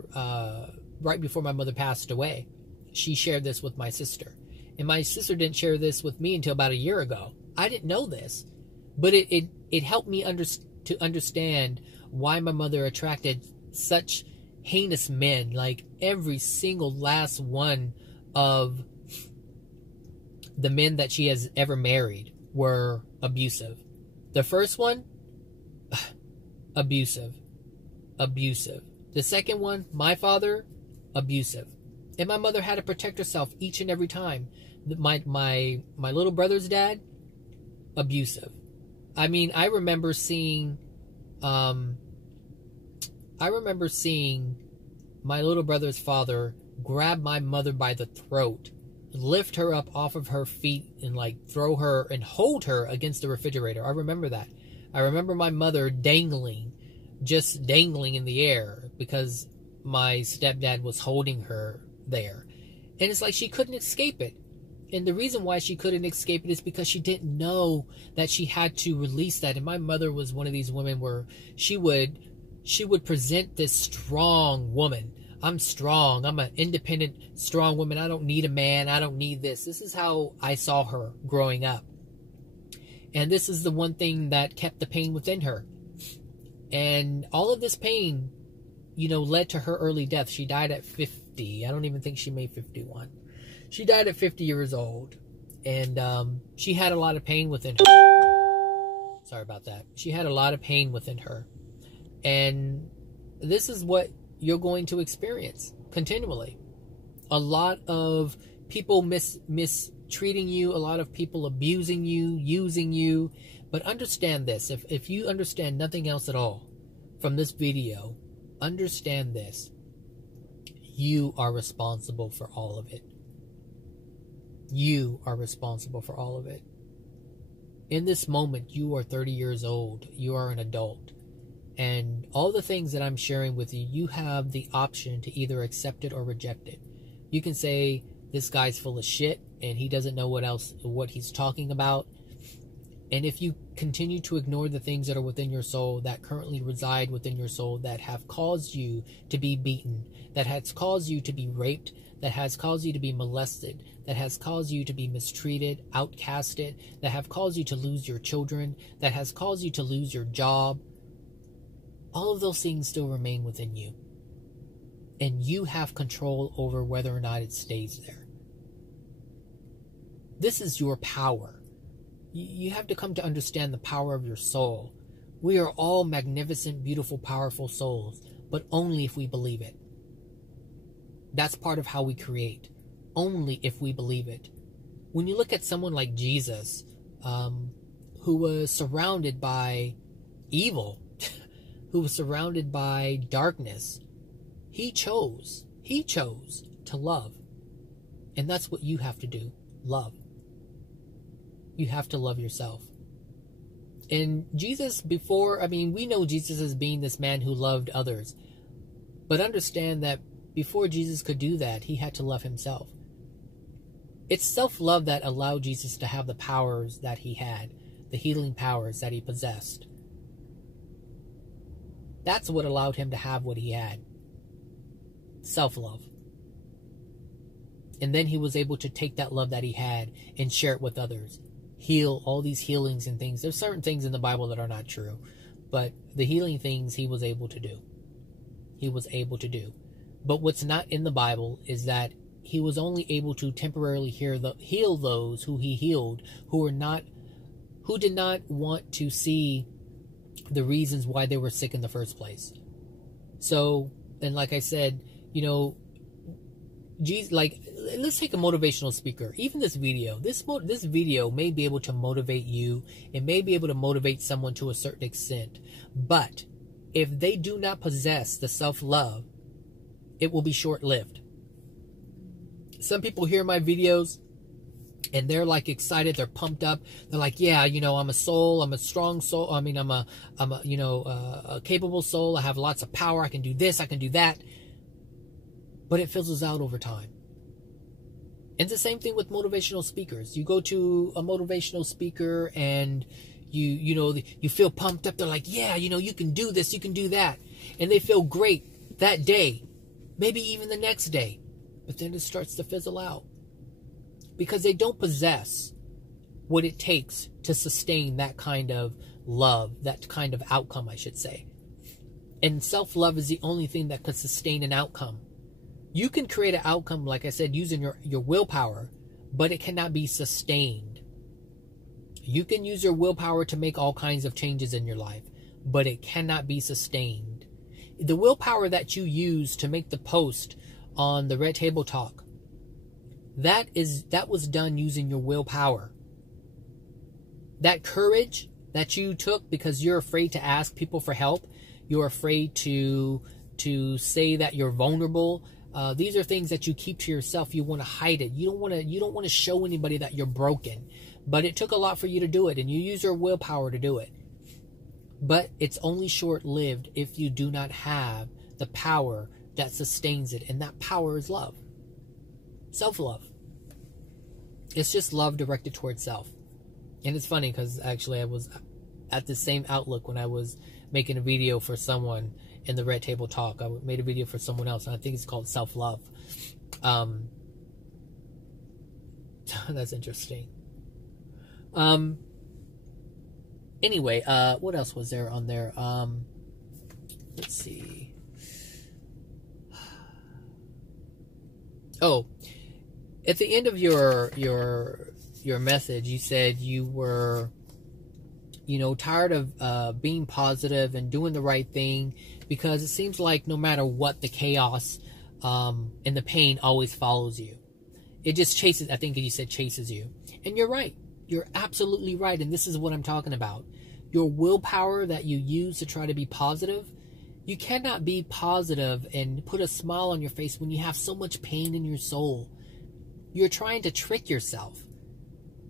right before my mother passed away. She shared this with my sister. And my sister didn't share this with me until about a year ago. I didn't know this. But it helped me to understand why my mother attracted such heinous men. Like every single last one of the men that she has ever married were abusive. The first one, abusive. The second one, my father, abusive. And my mother had to protect herself each and every time. My little brother's dad, abusive. I mean, I remember seeing my little brother's father grab my mother by the throat, lift her up off of her feet, and like throw her and hold her against the refrigerator. I remember that. I remember my mother just dangling in the air because my stepdad was holding her there. And it's like she couldn't escape it. And the reason why she couldn't escape it is because she didn't know that she had to release that. And my mother was one of these women where she would present this strong woman. I'm strong. I'm an independent, strong woman. I don't need a man. I don't need this. This is how I saw her growing up. And this is the one thing that kept the pain within her. And all of this pain, led to her early death. She died at 50. I don't even think she made 51. She died at 50 years old. And she had a lot of pain within her. Sorry about that. She had a lot of pain within her. And this is what you're going to experience continually. A lot of people mistreating you, a lot of people abusing you, using you. But understand this. If you understand nothing else at all from this video, understand this. You are responsible for all of it. You are responsible for all of it. In this moment, you are 30 years old. You are an adult. And all the things that I'm sharing with you, you have the option to either accept it or reject it. You can say, this guy's full of shit and he doesn't know what he's talking about. And if you continue to ignore the things that are within your soul, that currently reside within your soul, that have caused you to be beaten, that has caused you to be raped, that has caused you to be molested, that has caused you to be mistreated, outcasted, that have caused you to lose your children, that has caused you to lose your job, all of those things still remain within you. And you have control over whether or not it stays there. This is your power. You have to come to understand the power of your soul. We are all magnificent, beautiful, powerful souls, but only if we believe it. That's part of how we create. Only if we believe it. When you look at someone like Jesus, who was surrounded by evil, who was surrounded by darkness, he chose to love. And that's what you have to do. Love. You have to love yourself. And Jesus, we know Jesus as being this man who loved others. But understand that before Jesus could do that, he had to love himself. It's self-love that allowed Jesus to have the powers that he had, the healing powers that he possessed. That's what allowed him to have what he had. Self-love. And then he was able to take that love that he had and share it with others. Heal all these healings and things. There's certain things in the Bible that are not true. But the healing things he was able to do. He was able to do. But what's not in the Bible is that he was only able to temporarily heal those who he healed, who did not want to see the reasons why they were sick in the first place. So, and like I said, Jesus, let's take a motivational speaker. Even this video, this video may be able to motivate you. It may be able to motivate someone to a certain extent. But if they do not possess the self-love, it will be short-lived. Some people hear my videos and they're like excited, they're pumped up, they're like, yeah, you know, I'm a soul, I'm a strong soul, I mean, I'm a you know, a capable soul, I have lots of power, I can do this, I can do that. But it fizzles out over time. And the same thing with motivational speakers. You go to a motivational speaker and you know, you feel pumped up. They're like, yeah, you know, you can do this, you can do that. And they feel great that day, maybe even the next day. But then it starts to fizzle out because they don't possess what it takes to sustain that kind of love, that kind of outcome, I should say. And self-love is the only thing that could sustain an outcome. You can create an outcome, like I said, using your willpower, but it cannot be sustained. You can use your willpower to make all kinds of changes in your life, but it cannot be sustained. The willpower that you use to make the post on the Red Table Talk, that was done using your willpower. That courage that you took because you're afraid to ask people for help, you're afraid to say that you're vulnerable. These are things that you keep to yourself. You want to hide it. You don't want to show anybody that you're broken. But it took a lot for you to do it, and you use your willpower to do it. But it's only short-lived if you do not have the power that sustains it, and that power is love. Self-love. It's just love directed towards self. And it's funny because actually I was at the same outlook when I was making a video for someone in the Red Table Talk. I made a video for someone else, and I think it's called Self-Love. That's interesting. Anyway, what else was there on there? Let's see. Oh, at the end of your message, you said you were, you know, tired of being positive and doing the right thing, because it seems like no matter what, the chaos and the pain always follows you. It just chases, I think you said chases you. And you're right. You're absolutely right. And this is what I'm talking about. Your willpower that you use to try to be positive, you cannot be positive and put a smile on your face when you have so much pain in your soul. You're trying to trick yourself.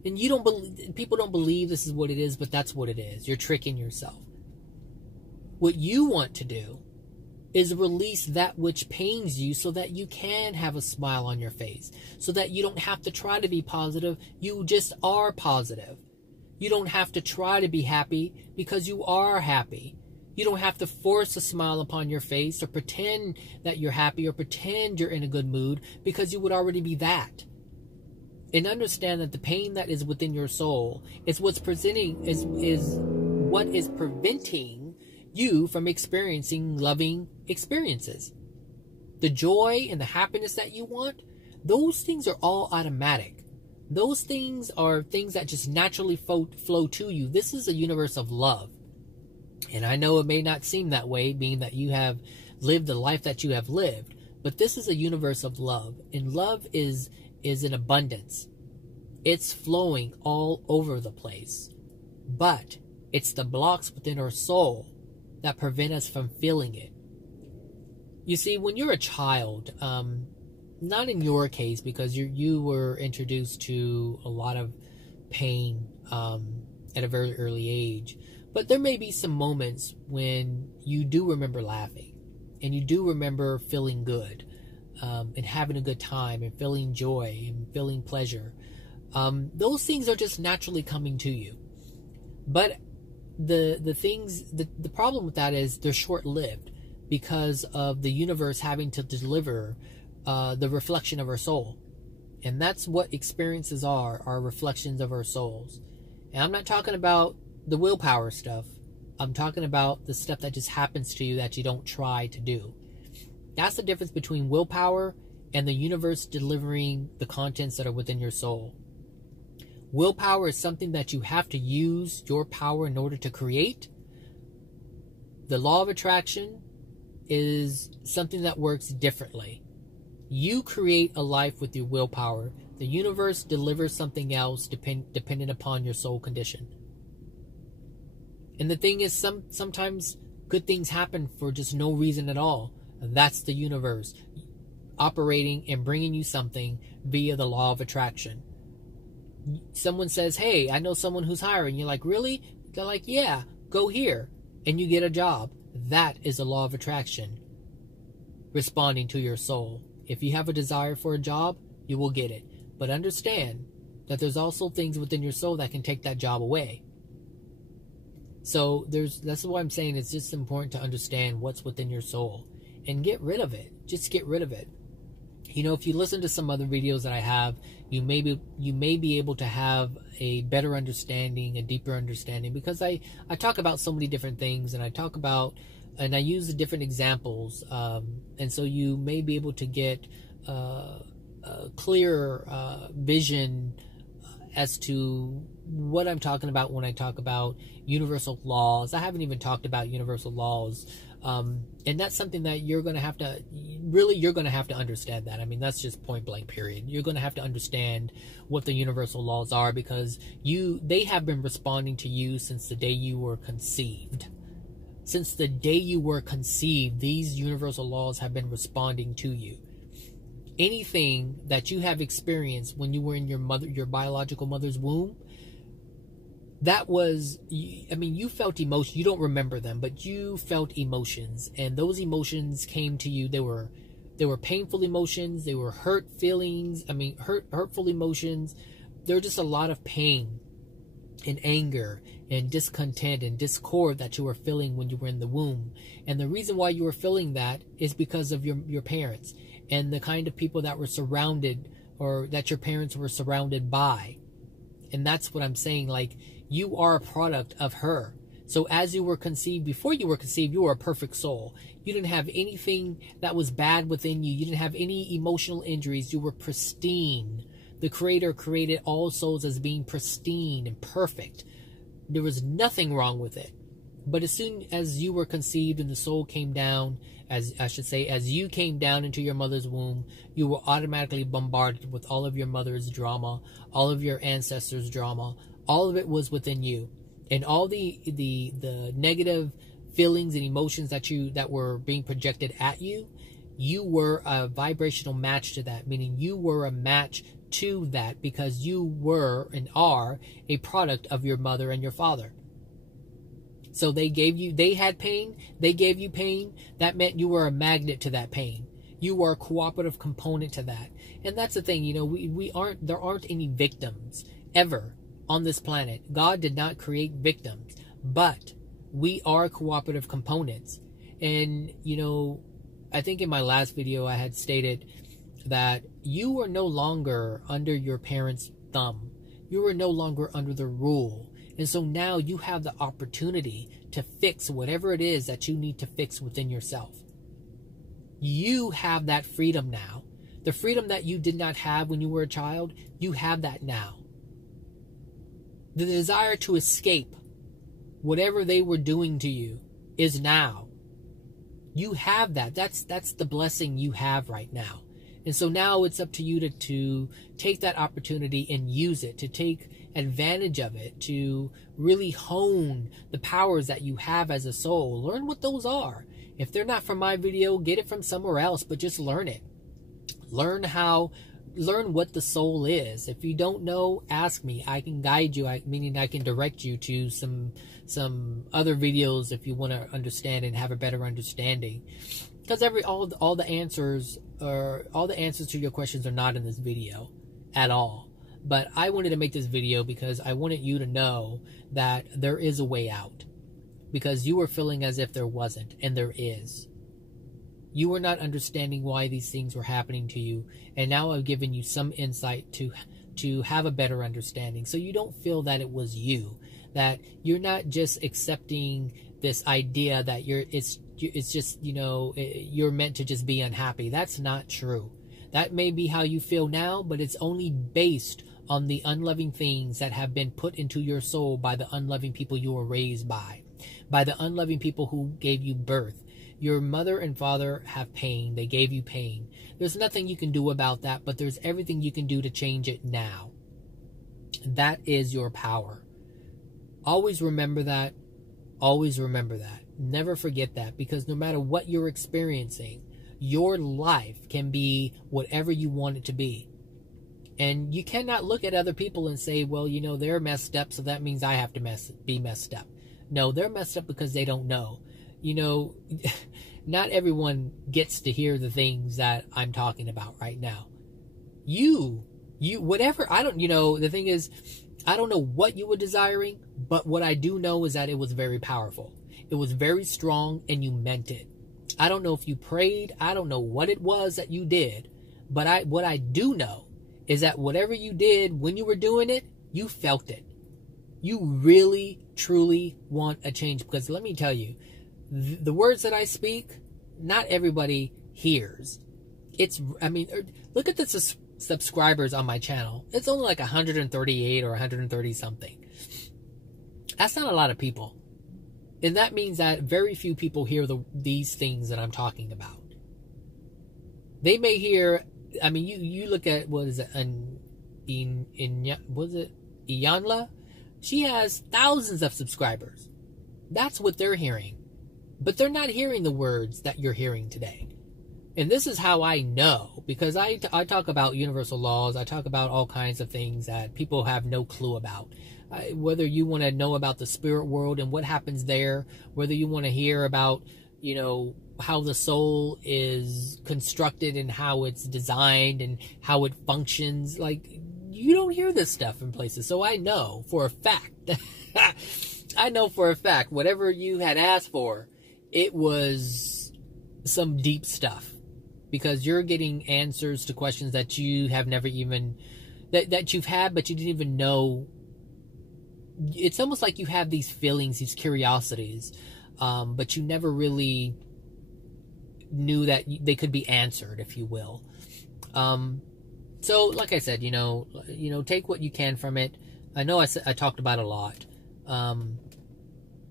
And you don't believe, people don't believe this is what it is, but that's what it is. You're tricking yourself. What you want to do is release that which pains you so that you can have a smile on your face, so that you don't have to try to be positive. You just are positive. You don't have to try to be happy because you are happy. You don't have to force a smile upon your face or pretend that you're happy or pretend you're in a good mood, because you would already be that. And understand that the pain that is within your soul is what's presenting, is what is preventing you from experiencing loving experiences. The joy and the happiness that you want, those things are all automatic. Those things are things that just naturally flow to you. This is a universe of love. And I know it may not seem that way, being that you have lived the life that you have lived, but this is a universe of love. And love is in abundance. It's flowing all over the place. But it's the blocks within our soul that prevent us from feeling it. You see, when you're a child, not in your case, because you were introduced to a lot of pain at a very early age, but there may be some moments when you do remember laughing, and you do remember feeling good, and having a good time, and feeling joy, and feeling pleasure. Those things are just naturally coming to you. But the problem with that is they're short-lived, because of the universe having to deliver the reflection of our soul. And that's what experiences are reflections of our souls. And I'm not talking about the willpower stuff. I'm talking about the stuff that just happens to you that you don't try to do. That's the difference between willpower and the universe delivering the contents that are within your soul. Willpower is something that you have to use your power in order to create. The law of attraction is something that works differently. You create a life with your willpower. The universe delivers something else dependent upon your soul condition. And the thing is, sometimes good things happen for just no reason at all. And that's the universe operating and bringing you something via the law of attraction. Someone says, hey, I know someone who's hiring. You're like, really? They're like, yeah, go here. And you get a job. That is the law of attraction responding to your soul. If you have a desire for a job, you will get it. But understand that there's also things within your soul that can take that job away. So that's what I'm saying. It's just important to understand what's within your soul and get rid of it. Just get rid of it. You know, if you listen to some other videos that I have, you may be able to have a better understanding, a deeper understanding, because I talk about so many different things, and I use the different examples, and so you may be able to get a clearer vision as to what I'm talking about when I talk about universal laws. I haven't even talked about universal laws. And that's something that you're going to have to understand that. I mean, that's just point blank period. You're going to have to understand what the universal laws are, because they have been responding to you since the day you were conceived. Since the day you were conceived, these universal laws have been responding to you. Anything that you have experienced when you were in your biological mother's womb, that was, I mean, you felt emotions. You don't remember them, but you felt emotions, and those emotions came to you. They were painful emotions. They were hurt feelings. I mean, hurtful emotions. There were just a lot of pain and anger and discontent and discord that you were feeling when you were in the womb. And the reason why you were feeling that is because of your parents and the kind of people that were surrounded, or that your parents were surrounded by. And that's what I'm saying. Like, you are a product of her. So as you were conceived, before you were conceived, you were a perfect soul. You didn't have anything that was bad within you. You didn't have any emotional injuries. You were pristine. The Creator created all souls as being pristine and perfect. There was nothing wrong with it. But as soon as you were conceived and the soul came down, as you came down into your mother's womb, you were automatically bombarded with all of your mother's drama, all of your ancestors' drama. All of it was within you, and all the negative feelings and emotions that were being projected at you. You were a vibrational match to that, meaning you were a match to that, because you were and are a product of your mother and your father. So they had pain, they gave you pain. That meant you were a magnet to that pain. You were a cooperative component to that. And that's the thing, you know, there aren't any victims ever on this planet. God did not create victims, but we are cooperative components. And, you know, I think in my last video I had stated that you are no longer under your parents' thumb. You are no longer under the rule. And so now you have the opportunity to fix whatever it is that you need to fix within yourself. You have that freedom now. The freedom that you did not have when you were a child, you have that now. The desire to escape whatever they were doing to you is now. You have that. That's the blessing you have right now. And so now it's up to you to take that opportunity and use it, to take advantage of it, to really hone the powers that you have as a soul. Learn what those are. If they're not from my video, get it from somewhere else, but just learn it. Learn what the soul is. If you don't know, ask me. I can guide you, meaning I can direct you to some other videos if you want to understand and have a better understanding. Because all the answers to your questions are not in this video at all. But I wanted to make this video because I wanted you to know that there is a way out. Because you were feeling as if there wasn't, and there is. You were not understanding why these things were happening to you, and now I've given you some insight to have a better understanding, so you don't feel that it was you, that you're not just accepting this idea that it's just, you know, you're meant to just be unhappy. That's not true. That may be how you feel now, but it's only based on the unloving things that have been put into your soul by the unloving people you were raised by the unloving people who gave you birth. Your mother and father have pain. They gave you pain. There's nothing you can do about that, but there's everything you can do to change it now. That is your power. Always remember that. Always remember that. Never forget that, because no matter what you're experiencing, your life can be whatever you want it to be. And you cannot look at other people and say, well, you know, they're messed up, so that means I have to be messed up. No, they're messed up because they don't know. You know, not everyone gets to hear the things that I'm talking about right now. Whatever, you know, the thing is, I don't know what you were desiring, but what I do know is that it was very powerful. It was very strong, and you meant it. I don't know if you prayed. I don't know what it was that you did, but what I do know is that whatever you did when you were doing it, you felt it. You really, truly want a change. Because let me tell you, the words that I speak, not everybody hears. Look at the subscribers on my channel. It's only like 138 or 130 something. That's not a lot of people. And that means that very few people hear these things that I'm talking about. They may hear, I mean, you look at, what is it, Iyanla? She has thousands of subscribers. That's what they're hearing. But they're not hearing the words that you're hearing today. And this is how I know, because I talk about universal laws. I talk about all kinds of things that people have no clue about. Whether you want to know about the spirit world and what happens there, whether you want to hear about, you know, how the soul is constructed and how it's designed and how it functions. Like, you don't hear this stuff in places. So I know for a fact, whatever you had asked for, it was some deep stuff, because you're getting answers to questions that you have never even, that you've had, but you didn't even know. It's almost like you have these feelings, these curiosities, but you never really knew that they could be answered, if you will. So, like I said, you know, take what you can from it. I know I talked about it a lot,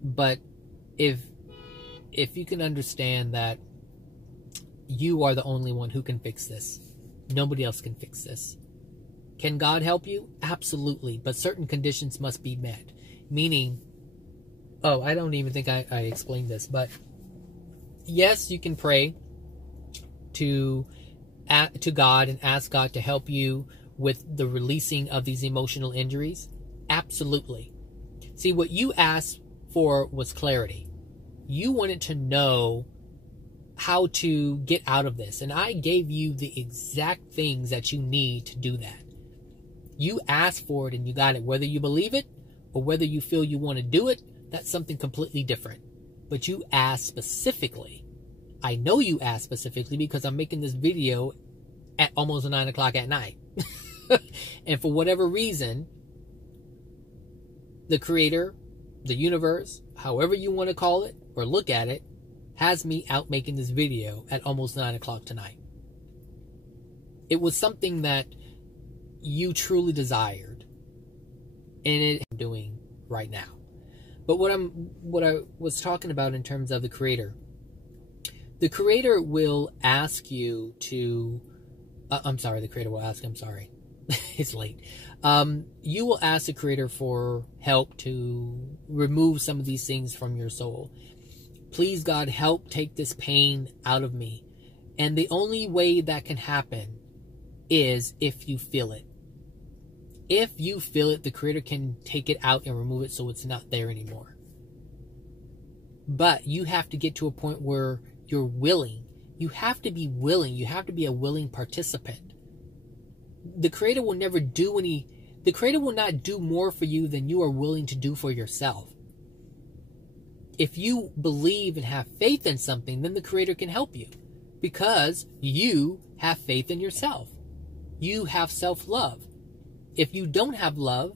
but if you can understand that you are the only one who can fix this, nobody else can fix this. Can God help you? Absolutely, but certain conditions must be met. Meaning, I don't even think I explained this, but yes, you can pray to God and ask God to help you with the releasing of these emotional injuries. Absolutely. See, what you asked for was clarity. You wanted to know how to get out of this, and I gave you the exact things that you need to do that. You asked for it and you got it. Whether you believe it or whether you feel you want to do it, that's something completely different. But you asked specifically. I know you asked specifically because I'm making this video at almost 9 o'clock at night. And for whatever reason, the creator, the universe, however you want to call it or look at it, has me out making this video at almost 9 o'clock tonight. It was something that you truly desired, and it I'm doing right now. But what I was talking about in terms of the creator will ask you to the creator will ask, I'm sorry, it's late. You will ask the creator for help to remove some of these things from your soul. Please, God, help take this pain out of me. And the only way that can happen is if you feel it. If you feel it, the creator can take it out and remove it so it's not there anymore. But you have to get to a point where you're willing. You have to be willing. You have to be a willing participant. The creator will never do the creator will not do more for you than you are willing to do for yourself. If you believe and have faith in something, then the creator can help you because you have faith in yourself. You have self-love. If you don't have love,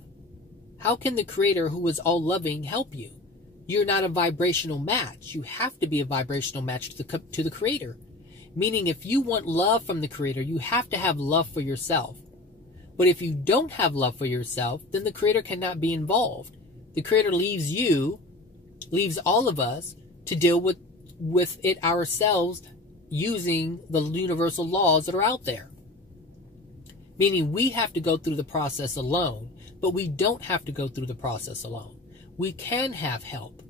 how can the creator, who is all loving, help you? You're not a vibrational match. You have to be a vibrational match to the creator. Meaning, if you want love from the creator, you have to have love for yourself. But if you don't have love for yourself, then the creator cannot be involved. The creator leaves all of us to deal with it ourselves using the universal laws that are out there. Meaning we have to go through the process alone, but we don't have to go through the process alone. We can have help.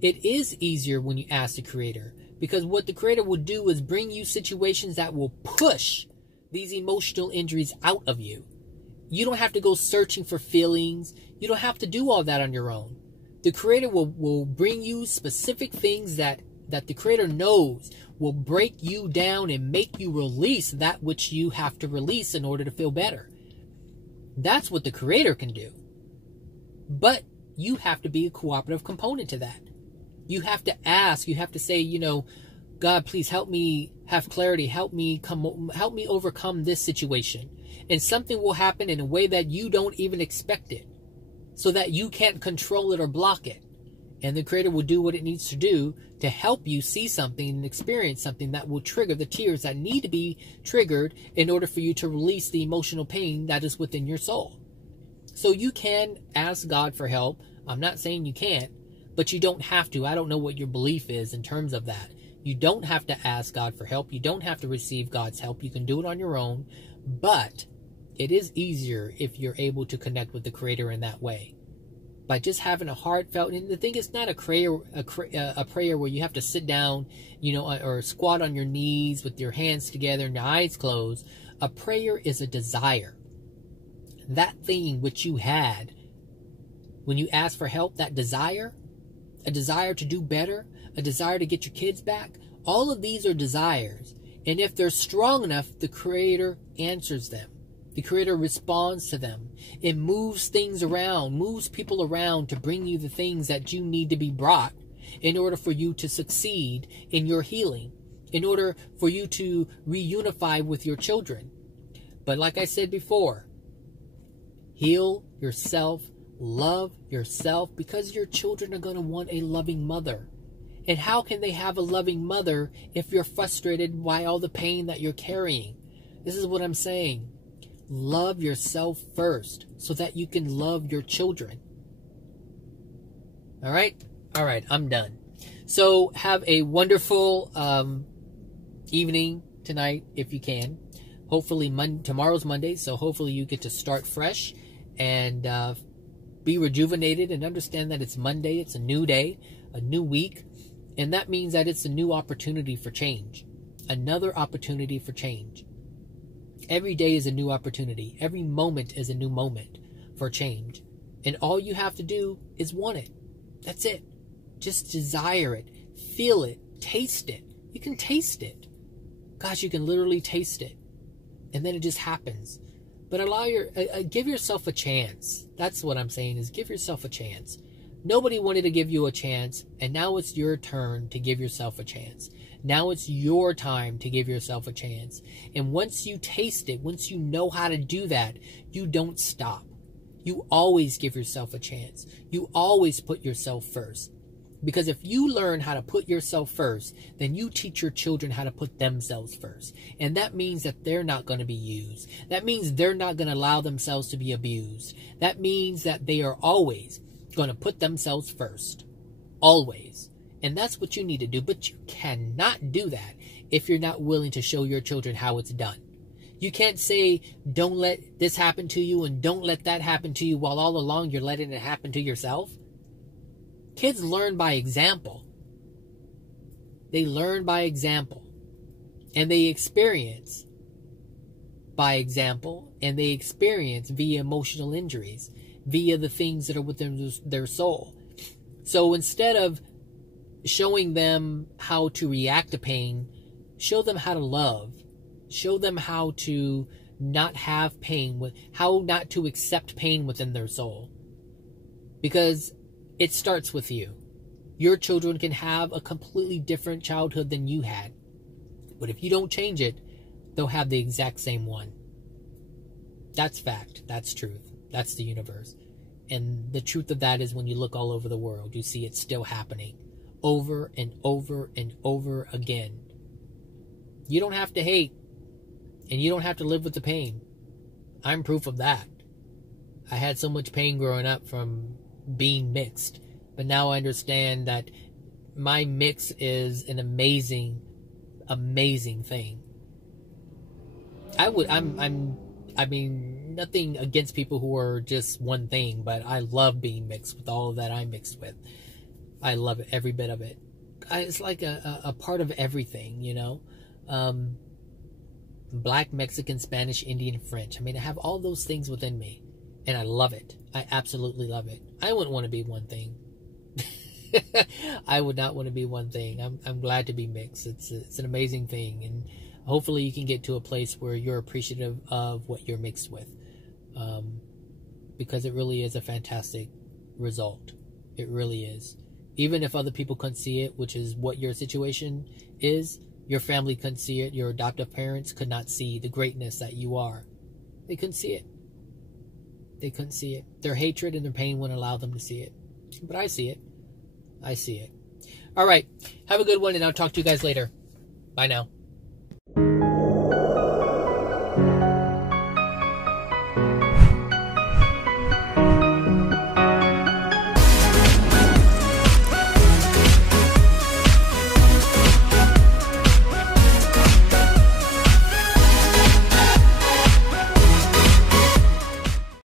It is easier when you ask the creator, because what the creator will do is bring you situations that will push these emotional injuries out of you. You don't have to go searching for feelings. You don't have to do all that on your own. The Creator will bring you specific things that the Creator knows will break you down and make you release that which you have to release in order to feel better. That's what the Creator can do. But you have to be a cooperative component to that. You have to ask. You have to say, God, please help me have clarity. Help me overcome this situation. And something will happen in a way that you don't even expect it, so that you can't control it or block it. And the Creator will do what it needs to do to help you see something and experience something that will trigger the tears that need to be triggered in order for you to release the emotional pain that is within your soul. So you can ask God for help. I'm not saying you can't, but you don't have to. I don't know what your belief is in terms of that. You don't have to ask God for help. You don't have to receive God's help. You can do it on your own, but it is easier if you're able to connect with the Creator in that way. By just having a heartfelt, and the thing is not a prayer where you have to sit down, or squat on your knees with your hands together and your eyes closed. A prayer is a desire. That thing which you had when you asked for help, that desire, a desire to do better, a desire to get your kids back, all of these are desires. And if they're strong enough, the Creator answers them. The Creator responds to them. It moves things around, moves people around to bring you the things that you need to be brought in order for you to succeed in your healing, in order for you to reunify with your children. But like I said before, heal yourself, love yourself, because your children are going to want a loving mother. And how can they have a loving mother if you're frustrated by all the pain that you're carrying? This is what I'm saying. Love yourself first so that you can love your children. All right? All right, I'm done. So have a wonderful evening tonight if you can. Hopefully tomorrow's Monday, so hopefully you get to start fresh and be rejuvenated and understand that it's Monday, it's a new day, a new week, and that means that it's a new opportunity for change. Another opportunity for change. Every day is a new opportunity. Every moment is a new moment for change. And all you have to do is want it. That's it. Just desire it. Feel it. Taste it. You can taste it. Gosh, you can literally taste it. And then it just happens. But give yourself a chance. That's what I'm saying, is give yourself a chance. Nobody wanted to give you a chance, and now it's your turn to give yourself a chance. Now it's your time to give yourself a chance. And once you taste it, once you know how to do that, you don't stop. You always give yourself a chance. You always put yourself first. Because if you learn how to put yourself first, then you teach your children how to put themselves first. And that means that they're not going to be used. That means they're not going to allow themselves to be abused. That means that they are always going to put themselves first. Always. And that's what you need to do. But you cannot do that if you're not willing to show your children how it's done. You can't say, don't let this happen to you and don't let that happen to you, while all along you're letting it happen to yourself. Kids learn by example. They learn by example. And they experience by example. And they experience via emotional injuries, via the things that are within their soul. So instead of showing them how to react to pain, show them how to love. Show them how to not have pain, how not to accept pain within their soul. Because it starts with you. Your children can have a completely different childhood than you had. But if you don't change it, they'll have the exact same one. That's fact. That's truth. That's the universe. And the truth of that is, when you look all over the world, you see it still happening. Over and over and over again. You don't have to hate. And you don't have to live with the pain. I'm proof of that. I had so much pain growing up from being mixed. But now I understand that my mix is an amazing, amazing thing. I mean, nothing against people who are just one thing, but I love being mixed with all that I'm mixed with. I love it, every bit of it. It's like a part of everything, you know. Black, Mexican, Spanish, Indian, French. I mean, I have all those things within me, and I love it. I absolutely love it. I wouldn't want to be one thing. I would not want to be one thing. I'm glad to be mixed. It's an amazing thing, and hopefully you can get to a place where you're appreciative of what you're mixed with, because it really is a fantastic result. It really is. Even if other people couldn't see it, which is what your situation is, your family couldn't see it, your adoptive parents could not see the greatness that you are. They couldn't see it. They couldn't see it. Their hatred and their pain wouldn't allow them to see it. But I see it. I see it. All right. Have a good one, and I'll talk to you guys later. Bye now.